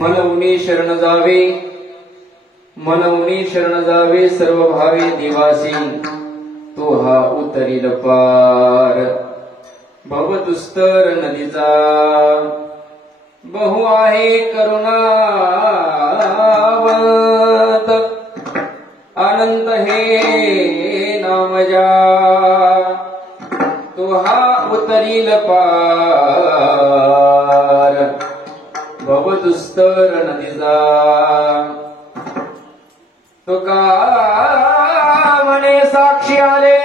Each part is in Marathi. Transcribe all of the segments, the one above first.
मनवनी शरण जावे, मनवनी शरण जावे सर्व भावे दिवासी, तो हा उतरील पार भवदुस्तर नदीचा, बहु आहे करुणावंत, अनंत हे नामजा, तो हा उतरील पार भवदुस्तर नदीचा, तो का म्हणे साक्षी आले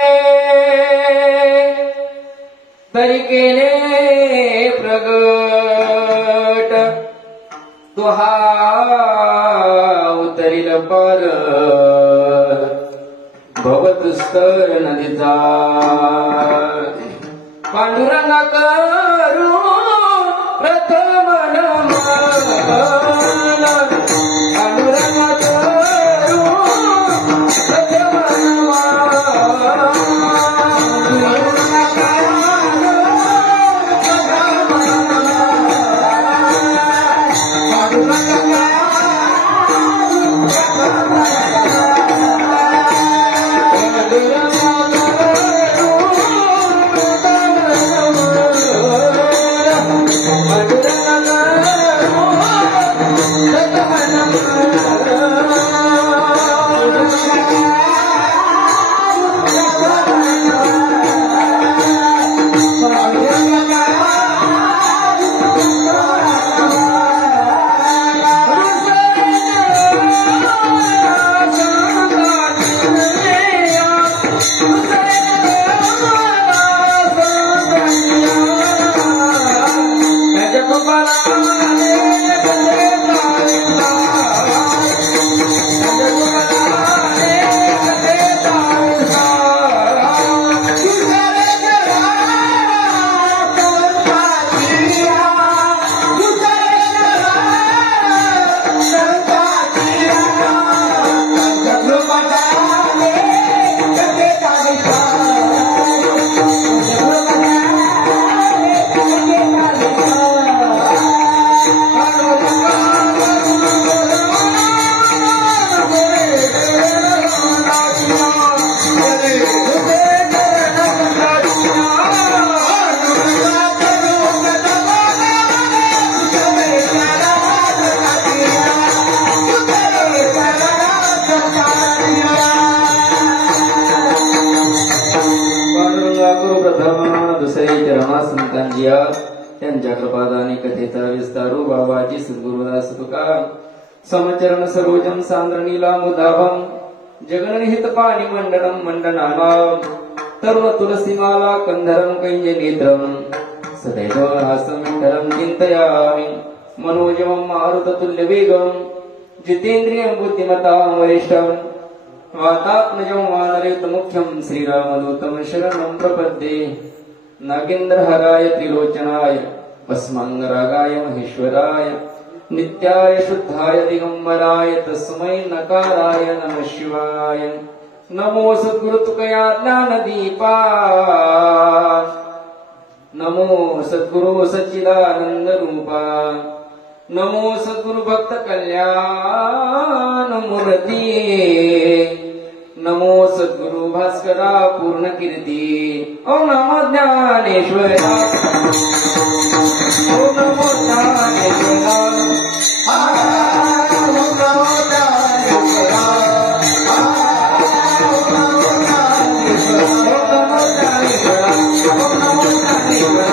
तरी केले प्रगट, तो हा उतरील पार भवदुस्तर नदीचा, पांडुरंगा करू प्रथम नमन, पांडुरंगा करू प्रथम त्यांच्या कृपादानी कथेचा विस्तारू बाबाजी सद्गुरुदास तुका समचरण सरोजम सांद्र नीला मुदाभम जगनहित पाणी मंडनम मंडनानाम तरुण तुलसीमाला कंधरम कैंज नेत्रम सदैव हासं विठ्ठलं चिन्तयामि मनोजवं मारुततुल्य वेगं जितेन्द्रियं बुद्धिमतां वरिष्ठं वातात्मजं वानरयुतमुख्यं श्रीरामदूतं शरणं प्रपद्ये नागेन्द्रहराय त्रिलोचनाय भस्मांगरागाय महेश्वराय नित्याय शुद्धाय दिगंबराय तस्मै नकाराय नमः शिवाय नमो सद्गुरु तुकया ज्ञानदीपा नमो सद्गुरु सच्चिदानंद रूपा नमो सद्गुरु भक्त कल्याण मूर्ती नमो सद्गुरु भास्करा पूर्ण कीर्ती ओम नमो ज्ञानेश्वरा ओम नमो ज्ञानेश्वरा ओम नमो ज्ञानेश्वरा ओम नमो ज्ञानेश्वरा ओम नमो ज्ञानेश्वरा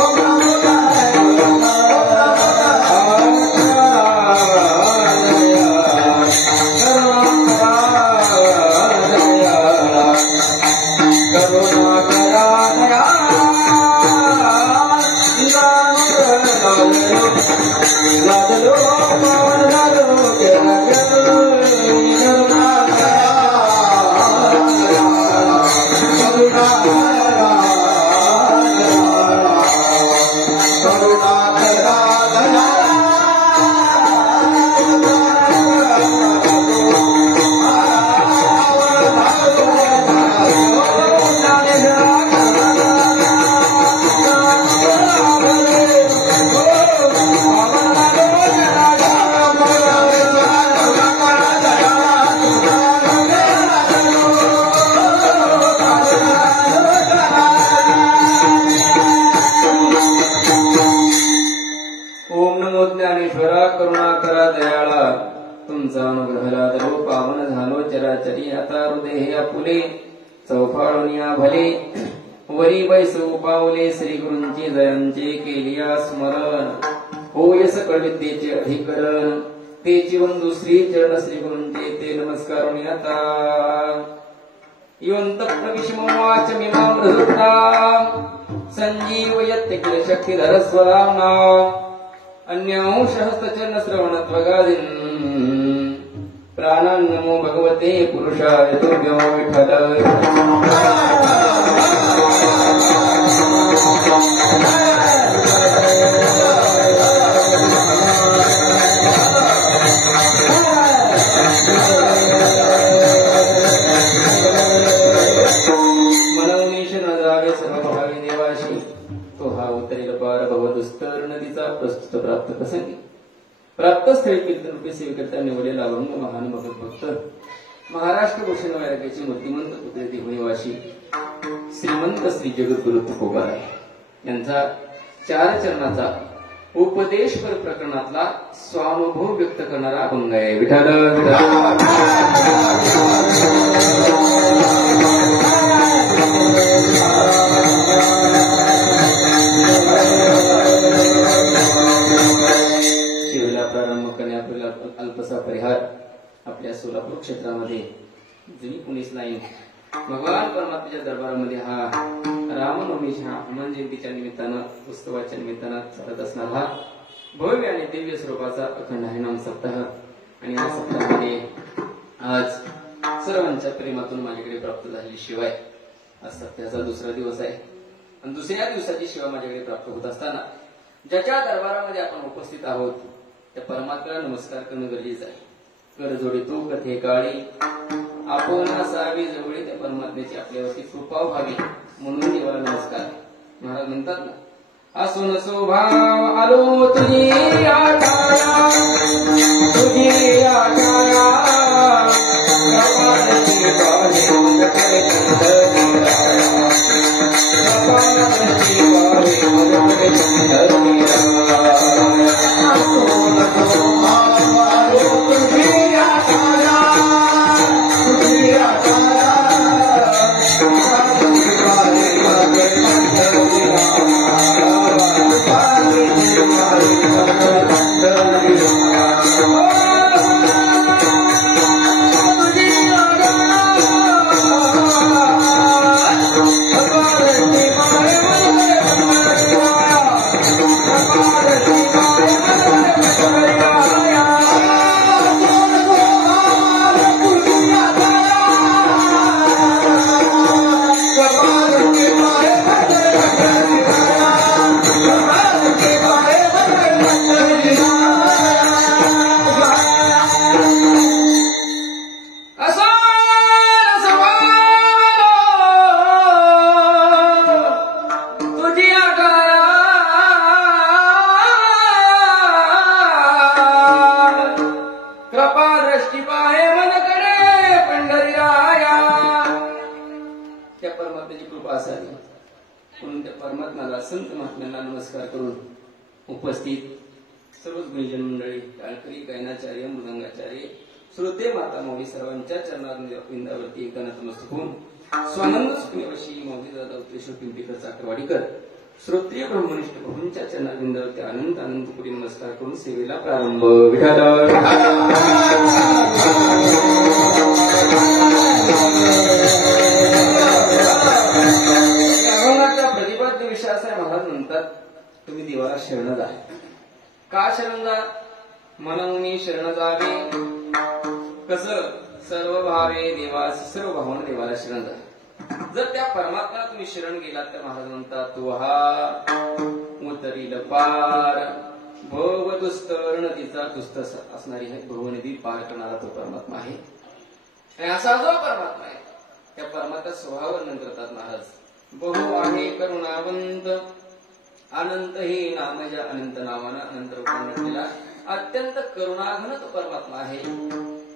ओम नमो चौफाळुनिया भले वरी बैसू पावले श्री गुरूंची जयांचे केलिया स्मरण होय सकळ विद्येचे अधिकरण तेची वंदू श्री चरण श्री गुरूंचे ते नमस्कारुनी आता योंत प्रविष्मवाच मिमामृता संजीवयत्य किल शक्तिधर स्वरामना अन्यांशहस्तचरण श्रवणत्वगादीन् प्राणान् नमो भगवते पुरुषाय तुभ्यो विठ्ठल मनवनीश न जावे सर्वभावी देवाशी तो हा उत्तरेला पार भवदुस्तर नदीचा प्रस्तुत प्राप्त प्रसंगी प्राप्त स्थळी कीर्तन रूपी सेवेकरता निवडलेला अभंग महान भगत भक्त महाराष्ट्र भूषण वैराग्याचे मूर्तिमंत पुत्र देवनिवासी श्रीमंत श्री जगद्गुरु तुकोबार यांचा 4 चरणाचा उपदेशपर प्रकरणातला स्वानुभव व्यक्त करणारा अभंग आहे. विठ्ठल प्रारंभ करण्यापूर्वी अल्पसा परिहार आपल्या सोलापूर क्षेत्रामध्ये जुनी पुणेच नाही भगवान परमात्म्याच्या दरबारामध्ये हा रामनवमीच्या हनुमान जयंतीच्या निमित्तानं उत्सवाच्या निमित्तानं चालत असणारा हा भव्य आणि दिव्य स्वरूपाचा अखंड हरिनाम सप्ताह आणि या सप्ताहामध्ये आज सर्वांच्या प्रेमातून माझ्याकडे प्राप्त झालेली शिवाय आज सप्ताहाचा दुसरा दिवस आहे आणि दुसऱ्या दिवसाची शिवा माझ्याकडे प्राप्त होत असताना ज्याच्या दरबारामध्ये आपण उपस्थित आहोत त्या परमात्म्याला नमस्कार करणं गरजेचं आहे. कर जोडी तू कथे काळी आपण असावी जवळी त्या परमात्म्याची आपल्यावरती कृपा व्हावी म्हणून देवाला नमस्कार. महाराज म्हणतात ना असून स्वभाव आलो तुझी आठाया तुझी आठाया उपास आली म्हणून त्या परमात्म्याला संत महात्म्यांना नमस्कार करून उपस्थित सर्वच गुरुजन मंडळी, टाळकरी, गायनाचार्य, मृदंगाचार्य, श्रोते, माता माऊली सर्वांच्या चरणारविंदावरती एकदा नतमस्तक होऊन स्वानंद सुखमेवशी माऊली दादा उत्रेश्वर पिंपरीकर चाकरवाडीकर श्रोत्रिय ब्रह्मनिष्ठ प्रभूंच्या चरणारविंदावरती अनंत अनंतपुरी नमस्कार करून सेवेला प्रारंभ. अभंगाचा प्रतिपाद्य विषय असा महाराज म्हणतात, तुम्ही देवाला शरण जा. का शरण जा? म्हणून शरण जावे कसं? सर्व भावे देवास, सर्व भावना देवाला शरण जा. जर त्या परमात्म्याला तुम्ही शरण गेलात तर महाराज म्हणतात, तो हा उतरील पार भव दुस्तर नदीचा दुस्त असणारी आहे, भव नदी पार करणारा तो परमात्मा आहे. आणि असा जो परमात्मा आहे त्या परमात्मा स्वभाव वर्णन करतात महाराज. बहु आहे करुणावंत अनंत हे नाम ज्या अनंत नावानं अनंत रूपाने नटलेला अत्यंत करुणाघन तो परमात्मा आहे.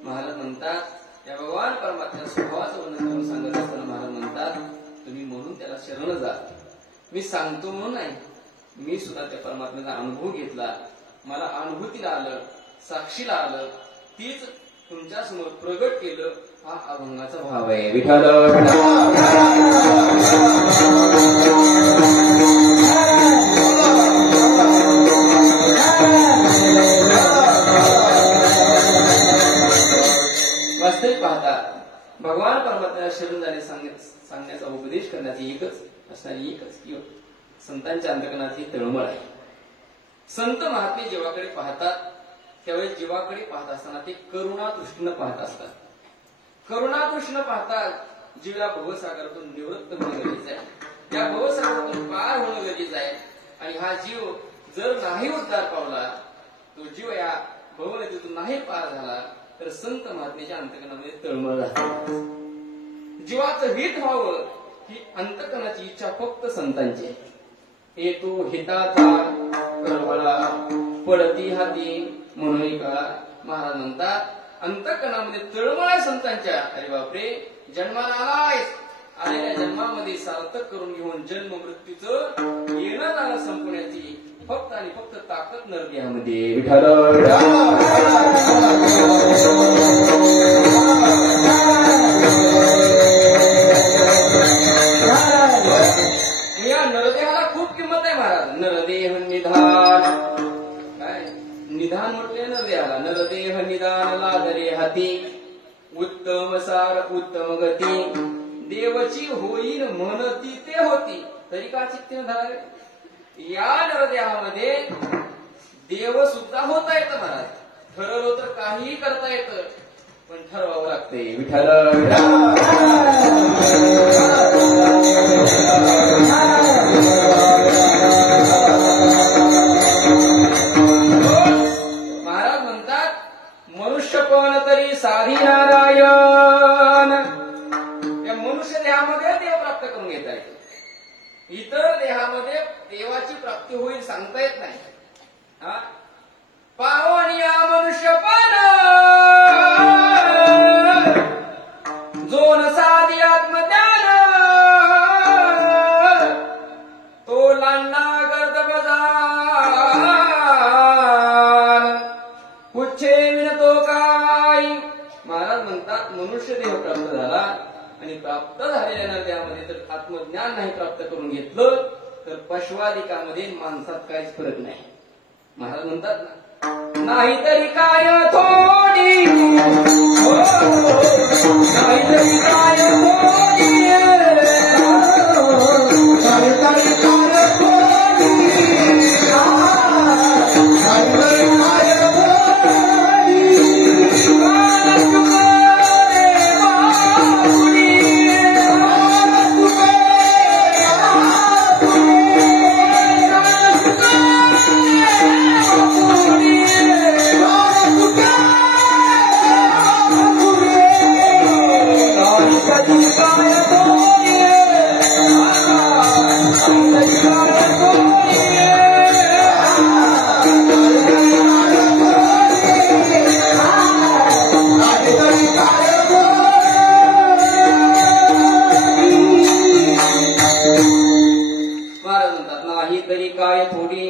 महाराज म्हणतात त्या भगवान परमात्म्या स्वभावाचं वर्णन करून सांगत असताना महाराज म्हणतात, तुम्ही म्हणून त्याला शरण जा. मी सांगतो म्हणून नाही, मी सुद्धा त्या परमात्म्याचा अनुभव घेतला, मला अनुभूतीला आलं, साक्षीला आलं, तीच तुमच्या समोर प्रगट केलं. हा अभंगाचा भाव आहे. विठ्ठल वास्तविक पाहता भगवान परमात्म्याला शरण जाणे सांगण्याचा उपदेश करण्याची एकच असणारी एकच किंवा संतांच्या अंतकरणाची तळमळ आहे. संत महात्मे जीवाकडे पाहतात त्यावेळी जीवाकडे पाहत असताना ते करुणा दृष्टीनं पाहत असतात. करुणा दृष्टीनं पाहतात जीवाला भवसागरातून निवृत्त होणं गरजेचं आहे, त्या भवसागरातून पार होणं गरजेचं आहे. आणि हा जीव जर नाही उद्धार पावला, तो जीव या भवनदीतून नाही पार झाला तर संत महात्मेच्या अंतकरणामध्ये तळमळ राहते. जीवाचं हित व्हावं ही अंतकरणाची इच्छा फक्त संतांची आहे. हेतू हिताचा कळवळा पडती हाती म्हणून काळा. महाराज म्हणतात अंतकरणामध्ये तळमळ आहे संतांच्या. अरे बापरे, जन्माला आलायस, आलेल्या जन्मामध्ये सार्थक करून घेऊन जन्म मृत्यूचं येणं जाणं संपण्याची फक्त आणि फक्त ताकद नरदेहामध्ये. विठ्ठल या नरदेहाला खूप किंमत आहे महाराज. नरदेह निधान, काय निधान म्हटले नरदेहाला. नरदेह निधान लादरे हाती उत्तम सार उत्तम गती देवची होईल म्हणती ते होती तरी का चित्तीनं धरावे. या नरदेहामध्ये देव सुद्धा होता येतं महाराज. ठरवलं तर काहीही करता येतं, पण ठरवावं लागते. विठ्ठल महाराज म्हणतात मनुष्य पण तरी साधी नारायण. या मनुष्य देहामध्ये देव प्राप्त करून घेता येतो, इतर देहामध्ये देवाची प्राप्ती होईल सांगता येत नाही. पावनिया मनुष्य पण जो न साधी आत्मज्ञान तो लांडा गर्द बजान पुच्छे विनतो काय. महाराज म्हणतात मनुष्य देह प्राप्त झाला आणि प्राप्त झालेल्या देहामध्ये जर आत्मज्ञान नाही प्राप्त करून घेतलं तर पशवादिकामध्ये माणसात काहीच फरक नाही. महाराज म्हणतात ना, नाहीतरी काय थोडी, नाहीतरी काय थोडी, नाहीतरी काय थोडी, काय करी काय थोडी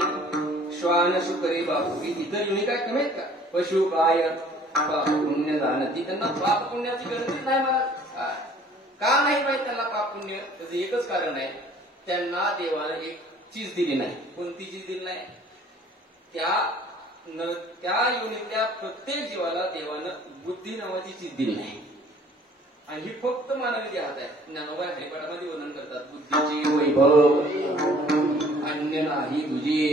श्वान शुकरे बापू इतर युनी काय कमी आहेत का पशु काय पाप पुण्य जाणती त्यांना पाप पुण्याची गरजच नाही मला का नाही माहित त्यांना पाप पुण्य त्याचं एकच कारण आहे त्यांना देवानं एक चीज दिली नाही कोणती चीज दिली नाही त्या योनीतल्या प्रत्येक जीवाला देवानं बुद्धी नावाची चीज दिली नाही आणि ही फक्त मानवी देहात आहे ज्ञानोबा हरिपाठामध्ये वर्णन करतात बुद्धीचे वैभव अन्य नाही तुझे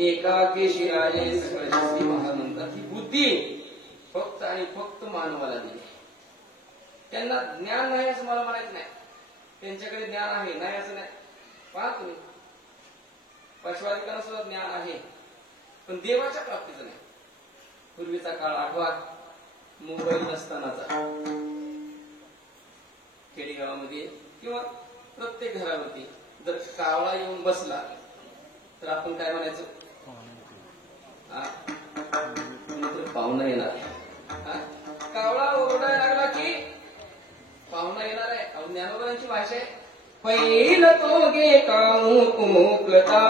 एकाके शिराजे सकळ शक्ती महा म्हणतात ही बुद्धी फक्त आणि फक्त मानवाला दिली त्यांना ज्ञान नाही असं मला म्हणायचं नाही त्यांच्याकडे ज्ञान आहे नाही असं नाही पहा तुम्ही पशुआधिकांना सुद्धा ज्ञान आहे पण देवाच्या प्राप्तीचं नाही पूर्वीचा काळ आठवा मोबाईल नसतानाचा खेडेगावामध्ये किंवा प्रत्येक घरावरती जर कावळा येऊन बसला तर आपण काय म्हणायचं पाहुणा येणार आहे कावळा ओरडायला लागला की पाहुणा येणार आहे ज्ञानोबांची भाषा आहे पहिलं तो गे कामुकता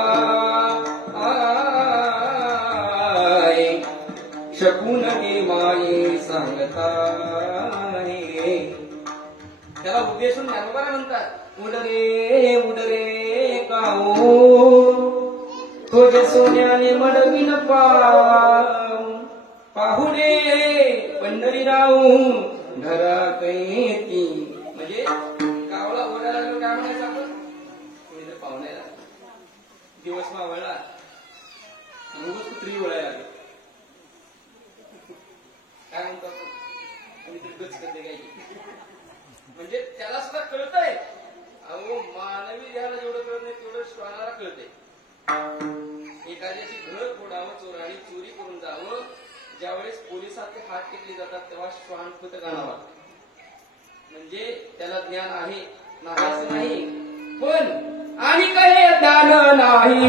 शकून गे माये सांगता त्याला उद्देशून ज्ञानोबा म्हणतात उडरे काऊ तुझे सोन्याने मडवीन पाहुणे पंढरी राहू घरा कैती म्हणजे कावळा ओढायला लागलो काय म्हणायचं आपण तुम्ही जर पाहुण्याला दिवस मावळला कुत्री ओढायला लागलो काय म्हणतो आपण गच करते काही म्हणजे त्याला सुद्धा कळतंय अहो मानवी देहाला जेवढं कळत नाही तेवढं श्वानाला कळतंय एखाद्याची घर फोडावं चोराणी चोरी करून जावं ज्यावेळेस पोलिसात हात टेकले जातात तेव्हा श्वान फुट गाणावा म्हणजे त्याला ज्ञान आहे नाही असं नाही पण आणि काही ज्ञान नाही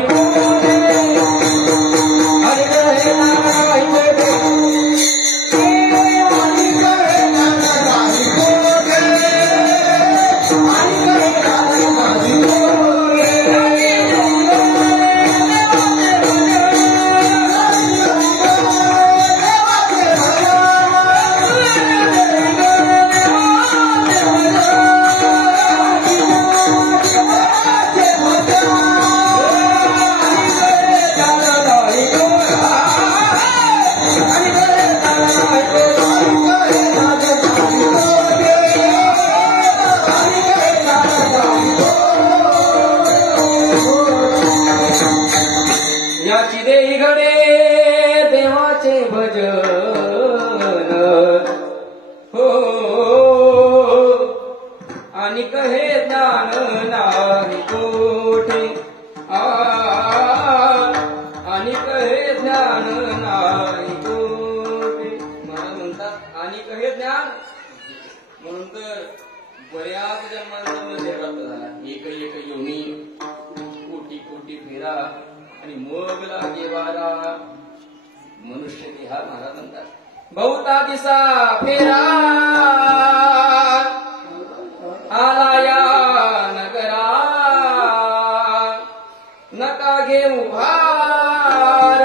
बहुता दिसा फेरा आलाया नगरा नका घेऊ भार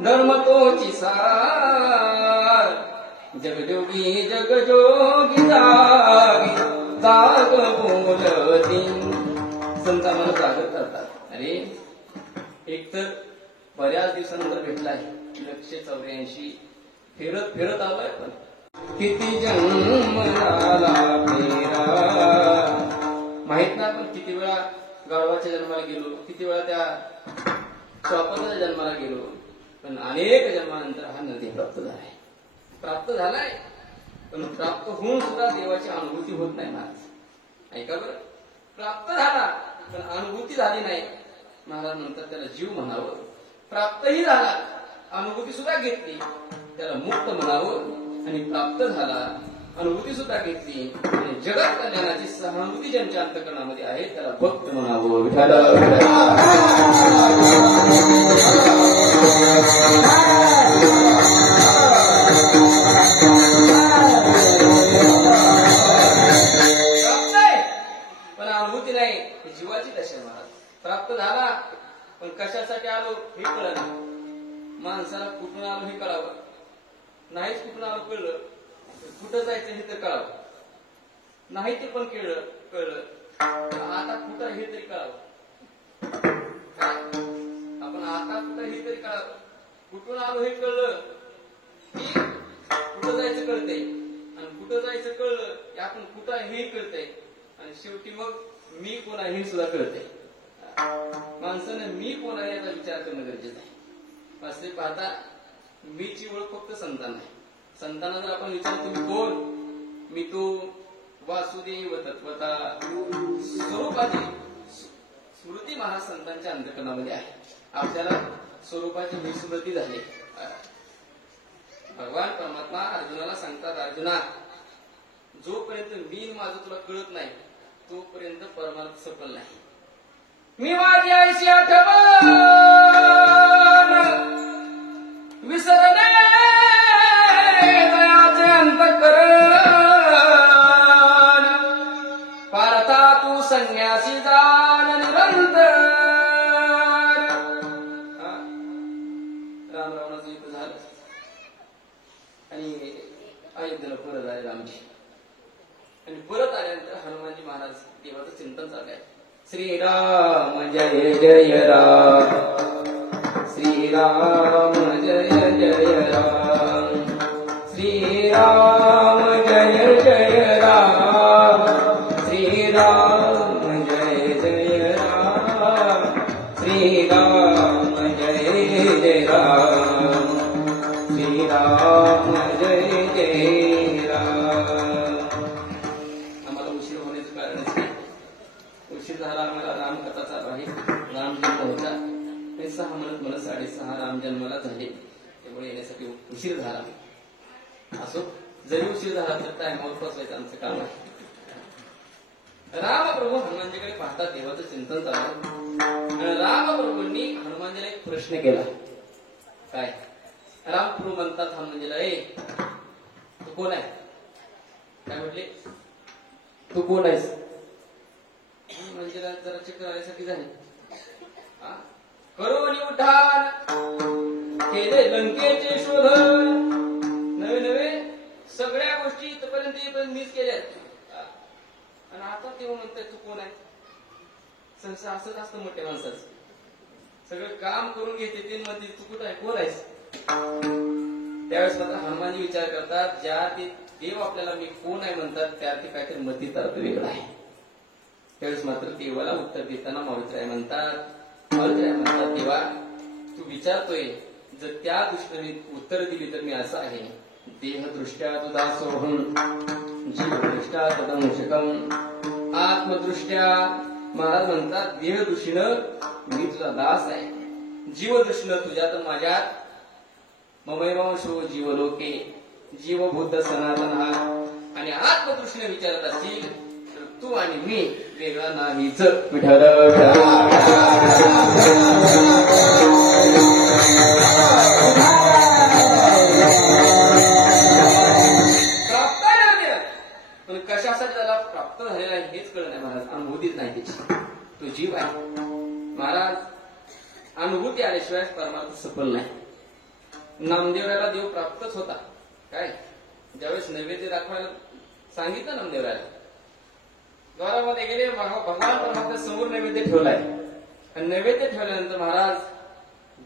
धर्म तोची सार जगजोगी जगजोगी जागी जाग बोलती संत मला जागत करतात अरे एक तर बऱ्याच दिवसानंतर भेटलाय 184 फिरत फिरत आलोय पण किती जन्म झाला फेरा माहित ना पण किती वेळा गाढवाच्या जन्माला गेलो किती वेळा त्या स्वापनाच्या जन्माला गेलो पण अनेक जन्मानंतर हा नदी प्राप्त झालाय पण प्राप्त होऊन सुद्धा देवाची अनुभूती होत नाही महाराज ऐका बरं प्राप्त झाला पण अनुभूती झाली नाही महाराज नंतर त्याला जीव म्हणावं प्राप्तही झाला अनुभूती सुद्धा घेतली त्याला मुक्त म्हणावं आणि प्राप्त झाला अनुभूती सुद्धा घेतली आणि जगत कल्याणाची सहानुभूती ज्यांच्या अंतःकरणामध्ये आहे त्याला भक्त म्हणावं प्राप्त आहे पण अनुभूती नाही जीवाची दशा महाराज प्राप्त झाला पण कशासाठी आलो हे कळलं. माणसाला कुठून आलो हे कळावं, नाहीच कुठून आलो कळलं, कुठं जायचं हे तर कळावं, नाही ते पण कळलं, आता कुठं हे तरी कळावं. आपण आता कुठं हे तरी कळावं, कुठून आलो हे कळलं की कुठं जायचं कळतंय, आणि कुठं जायचं कळलं की आपण कुठं हे कळतंय, आणि शेवटी मग मी कोण आहे हे सुद्धा कळतंय. माणसानं मी कोण आहे याचा विचार करणं गरजेचं आहे. असे पाहता मीची ओळख फक्त संतान आहे. संतांना जर आपण विचारलं तुम्ही कोण, मी तो वासुदेव तत्वता स्वरूपाची स्मृती महासंतांच्या अंतःकरणामध्ये आहे. आपल्याला स्वरूपाची विस्मृती झाली. भगवान परमात्मा अर्जुनाला सांगतात, अर्जुना जोपर्यंत मी माझं तुला कळत नाही तोपर्यंत परमार्थ सफल नाही. मी माझी आयुष्य आठवण विसरणे दयाचे अंतःकरण पारता तू संन्यासी जाण निरंतर. राम रावणाचं युद्ध झालं आणि अयोध्येला परत आले रामजी. आणि परत आल्यानंतर हनुमानजी महाराज देवाचं चिंतन चालू आहे. श्रीराम जय जय राम, श्रीराम जय जय राम, श्रीराम जय जय राम, श्रीराम जय जय राम, श्रीराम जय जय राम, श्रीराम जय जय राम. आम्हाला उशीर होण्याचं कारणच नाही. उशीर झाला आम्हाला रामकथा चालू आहे. राम जन्म होता 6 म्हणत 6:30 राम जन्माला झाले, त्यामुळे येण्यासाठी उशीर झाला. असो, जरी उशीर झाला तर टायमावर पोहोचायचं आमचं काम आहे. रामप्रभू हनुमानजीकडे पाहतात, देवाचं चिंतन चालू. रामप्रभूंनी हनुमानजीला एक प्रश्न केला. काय? रामप्रभू म्हणतात हनुमानजीला, ए तू कोण आहे? काय म्हटले? तू कोण आहेस? हनुमानजीला जरा चक्कर आल्यासारखी झाली. करोनी उठान केले लंकेचे शोधन, नवे नवे सगळ्या गोष्टी इथपर्यंत मीच केल्यात, आणि आता तेव्हा म्हणतात तू कोण आहे? सहसा असंच असतं मोठ्या माणसाचं, सगळं काम करून घेते ते म्हणते तू कुठं आहे, कोण आहेस? त्यावेळेस मात्र हनुमानजी विचार करतात, ज्या ते देव आपल्याला मी कोण आहे म्हणतात त्या ते काहीतरी मतीत अर्थ वेगळा आहे. त्यावेळेस मात्र देवाला उत्तर देताना मावित्राय म्हणतात, देवा तू विचारतोय, जर त्या दृष्टीने उत्तर दिली तर मी असं आहे, देहदृष्ट्या तुझा सोहम, जीवदृष्ट्या तदंशकम, आत्मदृष्ट्या महाराज म्हणतात देहदृष्टीनं मी तुझा दास आहे, जीवदृष्टीनं तुझ्यात माझ्यात ममैवांशो जीवलोके जीवभूत सनातन, आणि आत्मदृष्टीने विचारत असतील तर तू आणि मी वेगळा नाहीच. विठ्ठल पण कशासाठी त्याला प्राप्त झालेला आहे हेच कळत नाही महाराज, अनुभूतीच नाही त्याची. तो जीव आहे महाराज, अनुभूती आल्याशिवाय परमार्थ सफल नाही. नामदेवराला देव प्राप्तच होता. काय? ज्यावेळेस नैवेद्य दाखवायला सांगितलं नामदेवराला, द्वारामध्ये गेले, भगवान परमात्मा समोर नैवेद्य ठेवलाय, आणि नैवेद्य ठेवल्यानंतर महाराज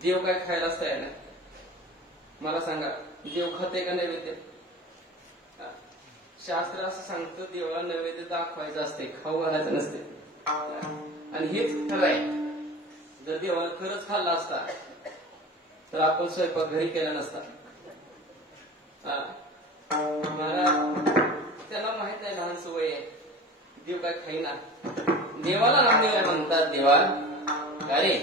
देव काय खायलाच तयार नाही. मला सांगा, देव खाते का नैवेद्य? शास्त्र असं सांगतं देवाला नैवेद्य दाखवायचं असते, खाऊ घालायचं नसते. आणि हेच खरं आहे. जर देवाला खरंच खाल्ला असता तर आपण स्वयंपाक घरी केला नसता. महाराज त्याला माहित आहे लहान सवय आहे, देव काय खाईना. देवाला नामदेव म्हणतात, देवा काय रे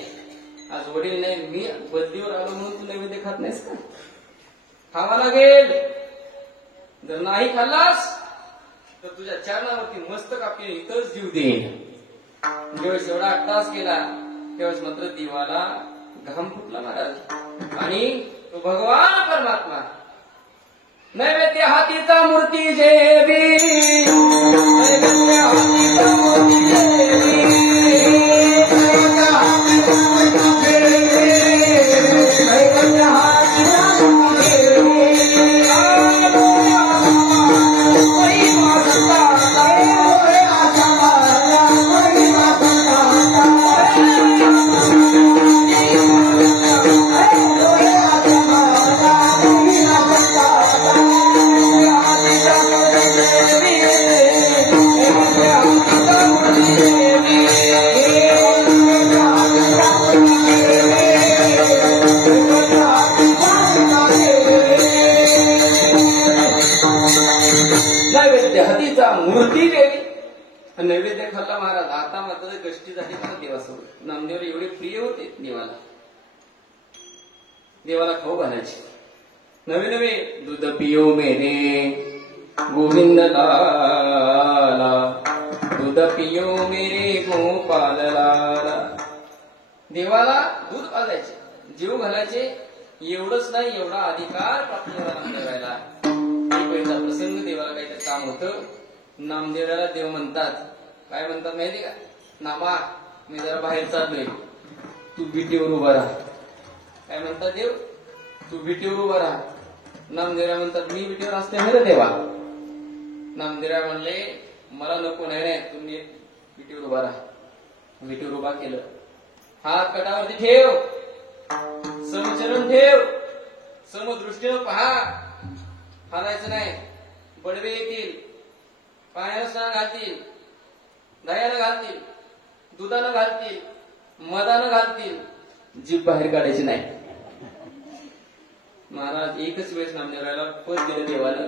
आज वडील नाही, मी बदलीवर आलो म्हणून तू नैवेद्य खात नाहीस का? खावा लागेल. जर नाही खाल्लास तर तुझ्या चरणावरती मस्तक आपली इथंच जीव देईन. ज्यावेळेस एवढा अट्टास केला त्यावेळेस मात्र देवाला घाम फुटला महाराज, आणि तो भगवान परमात्मा नैवेद्य हातीचा मूर्ती जेवी, नैवेद्य हातीचा मूर्ती जेवी, नैवेद्य हातीचा मूर्ती कष्टी झाली मला देवासोबत. नामदेव एवढे प्रिय होते देवाला. देवाला खाऊ घालायचे. नवे नवे दूध पियो मेरे गोविंद लाला, दूध पियो मेरे गोपाल लाला. देवाला दूध पाजायचे, जीव घालायचे. एवढंच नाही, एवढा अधिकार प्राप्त झाला नामदेवाला. एक वेळचा प्रसंग, देवाला काहीतरी काम होतं. नामदेवाला देव म्हणतात, काय म्हणतात माहिती का? नामा, मी जरा बाहेर चाललोय, तू विटीवर उभा राहा. काय म्हणतात देव? तू विटीवर उभा राहा. नामदेवराय म्हणतात, मी विटीवर असते ना देवा. नामदेवराय म्हणले, मला नको, नाही, तुम्ही विटीवर उभा राहा. विटीवर उभा केलं. हात कटावरती ठेव, समचरण ठेव, समदृष्टीनं पहा, हालायचं नाही. बडवे येतील, पाण्याला स्नान घालतील, दह्यानं घालतील, दुधानं घालतील, मधानं घालतील, जीभ बाहेर काढायची नाही. महाराज एकच वेळेस नामदेवरायला पद दिलं देवानं,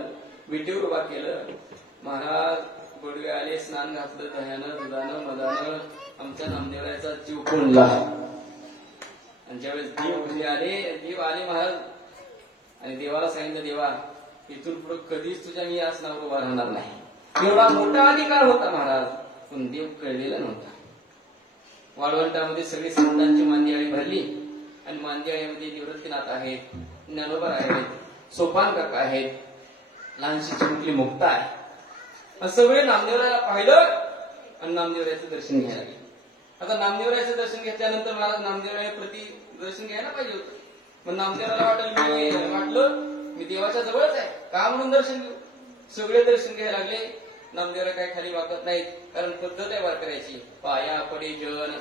विटीवर उभा केलं. महाराज बडवे आले, स्नान घातलं दह्यानं, दुधानं, मधानं. आमच्या नामदेवरायचा जीव कोंडला. आणि ज्यावेळेस देव आले महाराज, आणि देवाला सांगितलं, देवा इथून पुढे कधीच तुझ्या मी या स्नानावर उभा राहणार नाही. एवढा मोठा अधिकार होता महाराज, पण देव कळलेला नव्हता. वाळवंटामध्ये सगळी संतांची मांदियाळी भरली, आणि मांदियाळीमध्ये निवृत्तीनाथ आहेत, ज्ञानोबा आहेत, सोपान काका आहेत, लहानशी चिमुकली मुक्ता आहे. सगळे नामदेवरायला पाहिलं आणि नामदेवरायचं दर्शन घ्यायला लागले. आता नामदेवरायचं दर्शन घेतल्यानंतर महाराज नामदेवराय प्रति दर्शन घ्यायला पाहिजे होतं. मग नामदेवरायला वाटलं मी देवाच्या जवळच आहे, का म्हणून दर्शन घेऊ. सगळे दर्शन घ्यायला लागले. नामदेवराय काय खाली वाकत नाहीत, कारण पद्धत आहे वारकऱ्याची, पाया पडे जन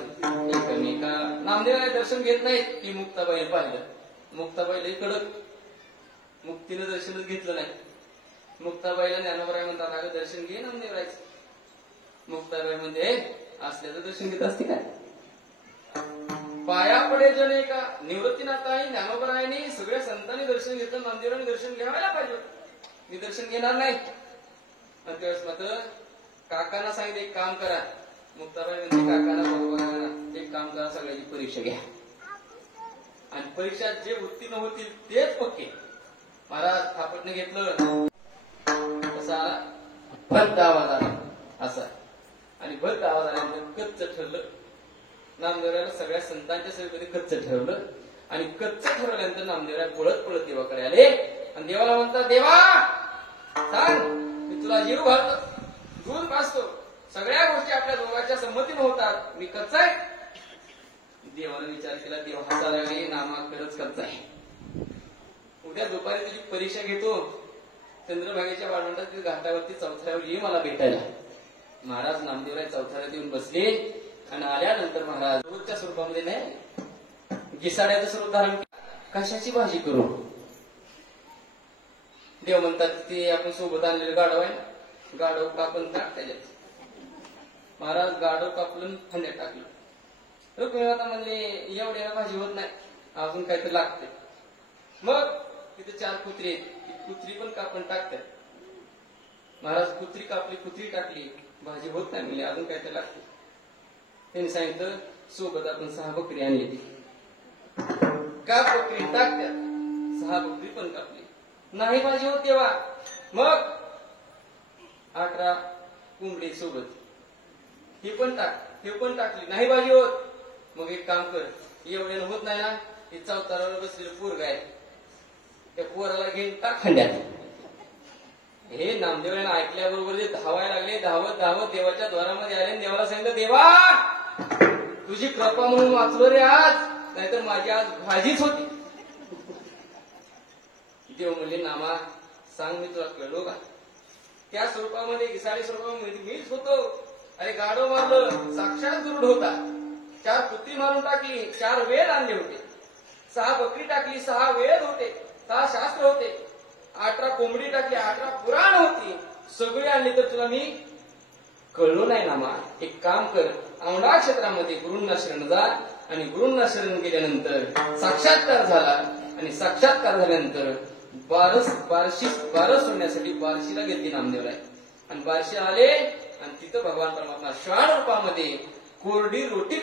एकमेका. नामदेवराय दर्शन घेत नाहीत. की मुक्ताबाई पाहिलं, मुक्ताबाई लई कडक, मुक्तीनं दर्शनच घेतलं नाही. मुक्ताबाईला ज्ञानोबराय म्हणतात, अगं दर्शन घे नामदेवरायचं. मुक्ताबाई म्हणजे असल्याचं दर्शन घेत असते काय? पाया पडे जण एका. निवृत्तीनाथ आहे, ज्ञानोबरायने, सगळ्या संतांनी दर्शन घेतलं, नामदेवरायने दर्शन घ्यायला पाहिजे. मी दर्शन घेणार नाही. आणि त्यावेळेस मात्र काकांना सांगितलं, एक काम करा. मुक्ताबाई म्हणजे काकांना बरोबर, एक काम करा, सगळ्याची परीक्षा घ्या, आणि परीक्षात जे उत्तीर्ण होतील तेच पक्के. महाराज थापटने घेतलं, कसा आला? भद्द आवाज आला असा. आणि भद्द आवाज आल्यानंतर कच्च ठरलं. नामदेवरायला सगळ्या संतांच्या सभेमध्ये कच्च ठरवलं. आणि कच्च ठरवल्यानंतर नामदेवराय पळत पळत देवाकडे आले. आणि देवाला म्हणतात, देवा सांग, मी तुला जीव घालतो, दूध पाजतो, सगळ्या गोष्टी आपल्या दोघांच्या संमतीने होतात, मी कच्चा आहे. देवाला विचार केला. देव हसायला लागले, नामा खरंच कच्चा आहे. उद्या दुपारी तुझी परीक्षा घेतो, चंद्रभागेच्या वाळवंटात घाटावरती चौथऱ्यावर ये मला भेटायला. महाराज नामदेवराय चौथऱ्यात येऊन बसले. आणि आल्यानंतर महाराज रोजच्या स्वरूपामध्ये नाही, घिसाड्याचं स्वरूप धारण केलं. कशाची भाजी करू? देव म्हणतात, ते आपण सोबत आणलेलं गाढव आहे ना, गाढव कापून टाक त्याच्यात. महाराज गाढव कापून खांद्यात टाकलं. रुक्मिणीमाता म्हणले, एवढ्याला भाजी होत नाही, अजून काहीतरी लागते. मग तिथे 4 कुत्री आहेत, ती कुत्री पण कापून टाकतात. महाराज कुत्री कापली, कुत्री टाकली, भाजी होत नाही, म्हणजे अजून काहीतरी लागते. त्यांनी सांगितलं, सोबत आपण 6 बकरी आणली. ती का बकरी टाकतात, 6 बकरी पण कापली, नाही भाजी होत तेव्हा. मग 18 कोंबडी सोबत, हे पण टाक, हे पण टाकली, नाही भाजी होत. मग एक काम कर, एवढ्यानं होत नाही ना, हे चौतारावर बसलेलं पोरग आहे, त्या पोराला घेऊन टाक खंड्यात. हे नामदेवरायनं ऐकल्याबरोबर जे धावायला लागले, धावत धावत देवाच्या द्वारामध्ये आले. देवाला सांगितलं, देवा तुझी कृपा म्हणून वाचलो रे आज, नाहीतर माझी आज भाजीच होती. देव म्हणले, नामा सांग, मी तुला कळलो का? त्या स्वरूपामध्ये, घिसाडी स्वरूपामध्ये मीच होतो. अरे गाढव मारलं, साक्षात गरुड होता. 4 कुत्री मारून टाकली, 4 वेद आणले होते, 6 बकरी टाकली, 6 वेद होते, 6 शास्त्र होते, 18 कोंबडी टाकली, 18 पुराण होती, सगळी आणली, तर तुला मी कळलो नाही नामा. एक काम कर, औंढा क्षेत्रामध्ये गुरूंना शरण जा. आणि गुरूंना शरण गेल्यानंतर साक्षात्कार झाला. आणि साक्षात्कार झाल्यानंतर बारशी सोडण्यासाठी बारशीला गेली नामदेवराय. आणि बारशी आले, आणि तिथं भगवान परमात्मा श्वान रूपामध्ये कोरडी रोटी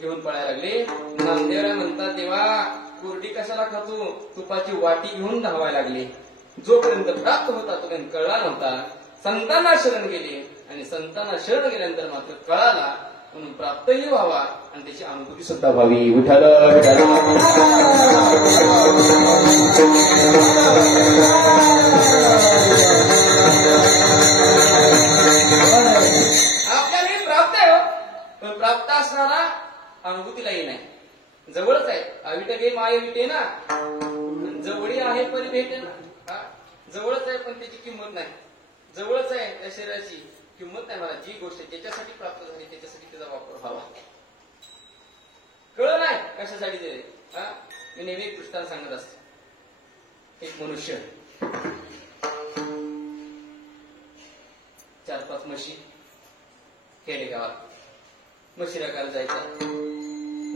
घेऊन पळायला लागले. नामदेवराय म्हणतात, देवा कोरडी कशाला खातो, तुपाची वाटी घेऊन धावायला लागले. जोपर्यंत प्राप्त होता तोपर्यंत कळला नव्हता. संतांना शरण गेले आणि संतांना शरण गेल्यानंतर मात्र कळाला, म्हणून प्राप्तही व्हावा आणि त्याची अनुभूती सुद्धा व्हावी. विठ्ठल आपल्याला प्राप्त आहे, पण प्राप्त असणारा अनुभूतीलाही नाही. जवळच आहे, अविट गे माय विटे ना, जवळी आहे पण भेटे ना. जवळच आहे पण त्याची किंमत नाही. जवळच आहे त्या शरीराची किंमत नाही. मला जी गोष्ट ज्याच्यासाठी प्राप्त झाली त्याच्यासाठी त्याचा वापर व्हावा. कळ नाही कशासाठी ते. मी नेहमी दृष्टांत सांगत असते. एक मनुष्य 4-5 म्हशी खेडे गावात म्हशी राखायला जायचा.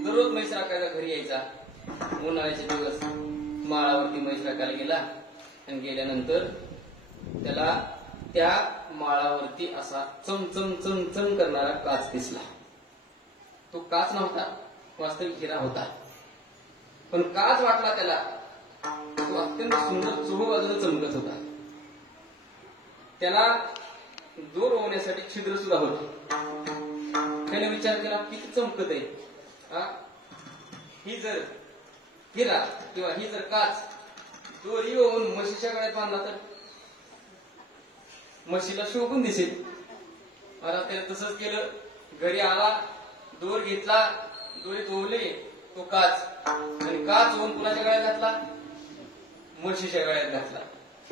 दररोज म्हैस राखायला घरी यायचा. उन्हाळ्याचे दिवस माळावरती म्हैस राखायला गेला आणि गेल्यानंतर त्याला त्या माळावरती असा चमचम चमचम करणारा काच दिसला. तो काच नव्हता, वास्तविक हिरा होता. पण काच वाटला त्याला. तो अत्यंत सुंदर चोहो बाजूला चमकत होता. त्याला दोर होण्यासाठी छिद्र सुद्धा होते. त्याने विचार केला किती चमकत आहे. ही जर हिरा किंवा ही जर काच दोरी होऊन म्हशीच्या गळ्यात बांधला तर म्हशीला शोभून दिसेल. मला त्याने तसंच केलं. घरी आला, दोर घेतला, दोरीत ओवले तो काच आणि काच होऊन कुणाच्या गळ्यात घातला, म्हशीच्या गळ्यात घातला.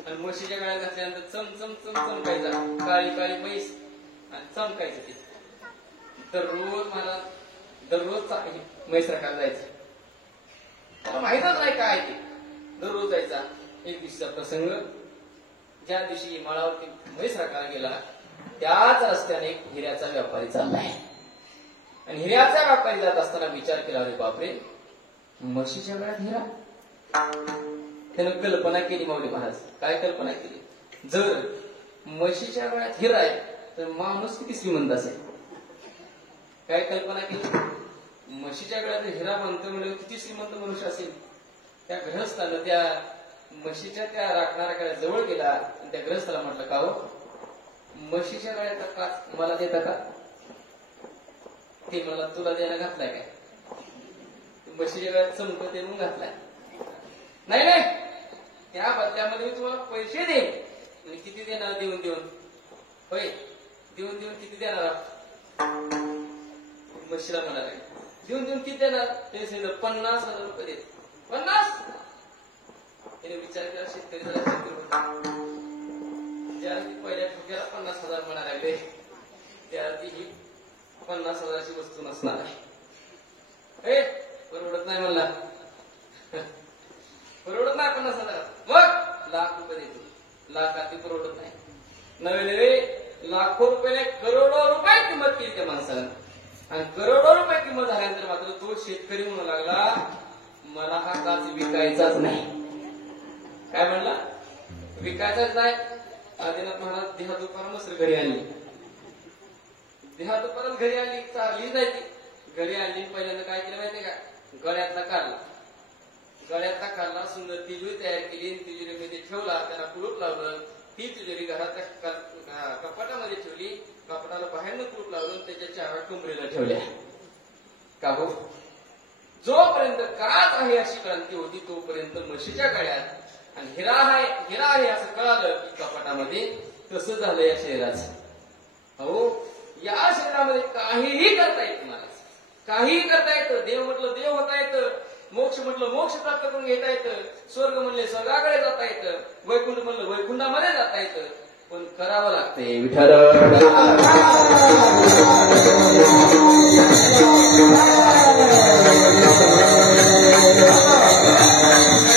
आणि म्हशीच्या गळ्यात घातल्यानंतर चमचम चमकायचा, काळी काळी म्हैस आणि चमकायचं ते. दररोज म्हैस राखायला जायचं. त्याला माहितच नाही काय ते. दररोज जायचा. एक दिवशीचा प्रसंग, ज्या दिवशी माळावरती म्हैस राखायला गेला त्याच रस्त्याने एक हिऱ्याचा व्यापारी चाललाय. आणि हिऱ्याचा व्यापारी जात असताना विचार केला, अरे बापरे, म्हशीच्या गळ्यात हिरा. त्यानं कल्पना केली. माऊली महाराज काय कल्पना केली, जर म्हशीच्या गळ्यात हिरा आहे तर माणूस किती श्रीमंत असेल. काय कल्पना केली, म्हशीच्या गळ्यात हिरा बांधतो म्हणजे किती श्रीमंत मनुष्य असेल. त्या गृहस्थानं त्या म्हशीच्या त्या राखणाऱ्याकडे जवळ गेला आणि त्या गृहस्थाला म्हटलं, का हो, म्हशीच्या गळ्याचा काच मला देता का. ते मला तुला द्यायला घातलाय काय. म्हशीच्या गळ्यात चमकते म्हणून घातलाय. नाही नाही, त्या बदल्यामध्ये मी तुम्हाला पैसे देईन. आणि किती देणार. देऊन देऊन होय, देऊन देऊन किती देणार. म्हशीला म्हणाले, देऊन देऊन किती देणार. ते सांगितलं 50,000 रुपये देत. 50. त्याने विचार केला, शेतकरी ज्या पहिल्या ठोक्याला 50,000 म्हणा लागले, त्याआधी ही 50,000ची वस्तू नसणार आहे. परवडत नाही म्हणला. परवडत नाही 50,000. मग ₹1,00,000 देतो. लाखाती परवडत नाही. नवे लाखो रुपये, करोडो रुपये किंमत केली त्या माणसाला. आणि करोडो रुपये किंमत झाल्यानंतर मात्र तो शेतकरी म्हणू लागला, मला हा काच विकायचाच नाही. काय म्हणला, विकायचाच नाही. आदिनाथ महाराज देहातून मस्त घरी आणली. देहातून परत घरी आणली, चालली जायची. घरी आणली, पहिल्यांदा काय केलं माहितीये का, गळ्यातला काढला. गळ्यातला काढला, सुंदर तिजोरी तयार केली. तिजोरीमध्ये ठेवला, त्याला कुलूप लावलं. ती तिजोरी घरात कपाटामध्ये ठेवली. कपाटाला बाहेरनं कुलूप लावलं, त्याच्या 4 कमरेला ठेवल्या. का हो, जोपर्यंत काच आहे अशी क्रांती होती तोपर्यंत म्हशीच्या गळ्यात आणि हिरा आहे असं कळालं की कपाटामध्ये. तसं झालं या शरीराचं. हो, या शरीरामध्ये काहीही करता येत मला, काहीही करता येतं. देव म्हटलं देव होता येतं, मोक्ष म्हटलं मोक्ष प्राप्त करून घेता येतं, स्वर्ग म्हणले स्वर्गाकडे जाता येतं, वैकुंठ म्हणलं वैकुंठामध्ये जाता येतं. पण करावं लागतंय विठ्ठल.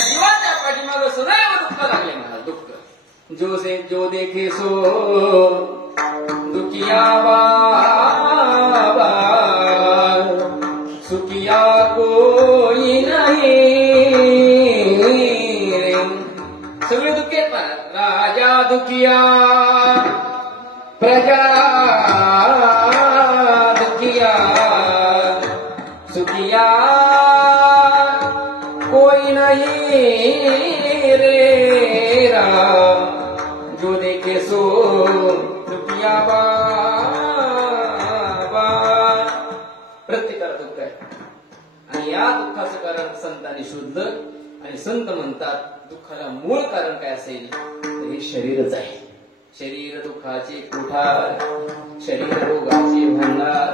जीवाच्या पाठीमागं सदैव दुःख लागले मला. दुःख जो देखे सो दुखिया बाबा, सुखिया कोई नहीं. सगळे दुःखी आहेत मला. राजा दुखिया, प्रजा दुखिया, सुखिया कोई नहीं रे राम, जो देखे सो दुखिया बाबा. प्रत्येकाला दुःख आहे आणि या दुःखाचं कारण संतांनी शोधलं आणि संत म्हणतात दुःखाला मूळ कारण काय असेल तर हे शरीरच आहे. शरीर दुःखाचे कोठार, शरीर रोगाचे भंडार,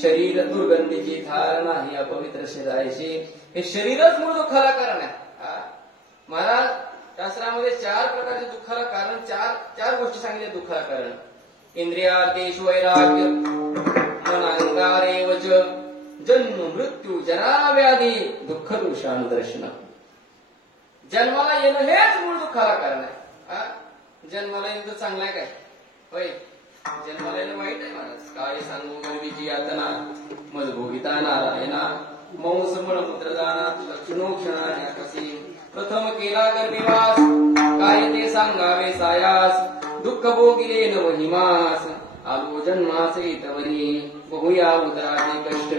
शरीर दुर्गंधीची धार नाही अपवित्र शरीराची. हे शरीरच मूळ दुःखाला कारण आहे. महाराज शास्त्रामध्ये 4 प्रकारचे दुःखाला कारण, चार गोष्टी सांगितल्या दुःखाला कारण. इंद्रियार्थेष वैराग्य, मनांगारेवच, जन्म मृत्यू जरा व्याधी, दुःख दोषानुदर्शन. जन्माला येणं हेच मूळ दुःखाला कारण आहे. जन्माला येणं तर चांगलं आहे काय? होय, जन्माला येणं वाईट आहे महाराज. काय सांगू गर्वीची यातना, मजभोगिता नारायणा, मौस मळमूत्र दाना, चुनो क्षणाच्या कसी, प्रथम केला गर्भिवास, काय ते सांगावे सायास, दुःख भोगिले नवहिमास, आलो जन्माचे तवरी, बहुया उदराचे कष्ट,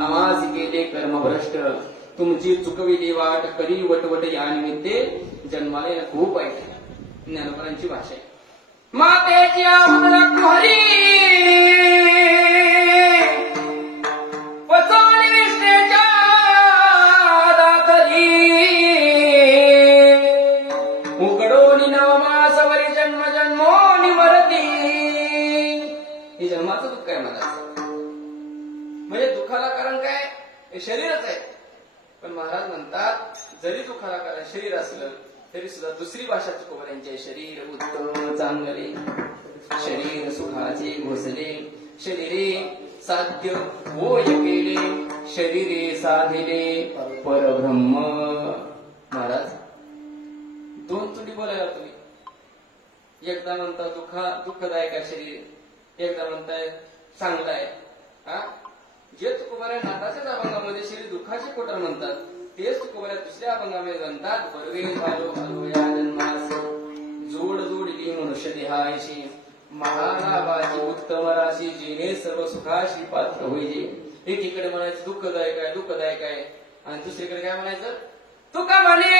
आमास केले कर्मभ्रष्ट, तुमची चुकविली वाट करी वटवट या निमित्ते जन्माला येणं खूप वाईट आहे. ज्ञानोबरांची भाषा आहे. मातेची उदर हरी पचवली विष्णेच्या दातरी, उकडोनी नवमासवरी जन्म जन्मोनी मरती. हे जन्माचं दुःख आहे मला. म्हणजे दुःखाला कारण काय? हे शरीरच आहे. पण महाराज म्हणतात जरी दुःखाला कारण शरीर असलं तरी सुद्धा दुसरी भाषा तुकोबरांची, शरीर उत्तम चांगले, शरीर सुखाचे घोसले, शरीरे साध्य होय केले, शरीरे साधिले परब्रह्म. महाराज 2 तुडी बोलायला तुम्ही. एकदा म्हणता दुःखदायक आहे शरीर, एकदा म्हणताय चांगलं आहे. जे तुकोबरा नाथाच्याच अभंगामध्ये शरीर दुःखाचे कोटर म्हणतात, तेच तुकोबरा दुसऱ्या अभंगामध्ये म्हणतात बरवे झालो आलो या जन्मास, जोड जोडली मनुष्य देहाशी, महालाभाची उत्तम राशी, जिने सर्व सुखाशी पात्र होईल. एकीकडे म्हणायचं दुःखदायक आहे दुःखदायक आहे, आणि दुसरीकडे काय म्हणायचं तुका म्हणे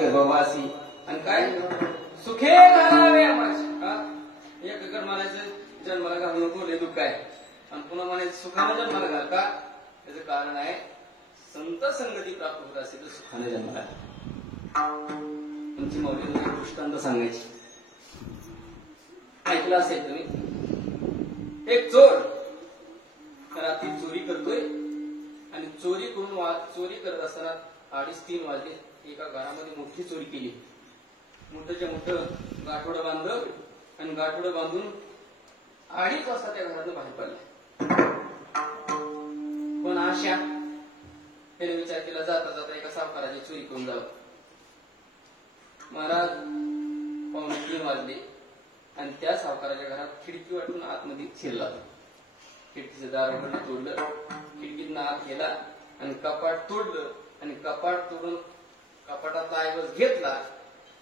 गर्भवासी आणि काय सुखे घालावे एक म्हणायचं जन्माला घालू नको लय दुःख आहे, आणि पुन्हा म्हणायचं सुखाने जन्माला घाल का? त्याचं कारण आहे संत संगती प्राप्त होत असेल तर सुखाने जन्माला. तुमची मौल्य दृष्टांत सांगायची ऐकलं असेल तुम्ही. एक चोर रात्री चोरी करतोय आणि चोरी करत असताना 2:30-3 वाजले. एका घरामध्ये मोठी चोरी केली. मोठ्याच्या मोठं गाठोडं बांधलं आणि गाठोडं बांधून 2:30 वाजता त्या घरातून बाहेर पडले. पण आशा त्याने विचार केला जाता जाता एका सावकाराची चोरी करून जावं. महाराज 2:45 वाजले आणि त्या सावकाराच्या घरात खिडकी वाटून आतमध्ये शिरला. खिडकीचं दार तोडलं, खिडकीतनं आत गेला आणि कपाट तोडलं आणि कपाट तोडून कपाटातला ऐवज घेतला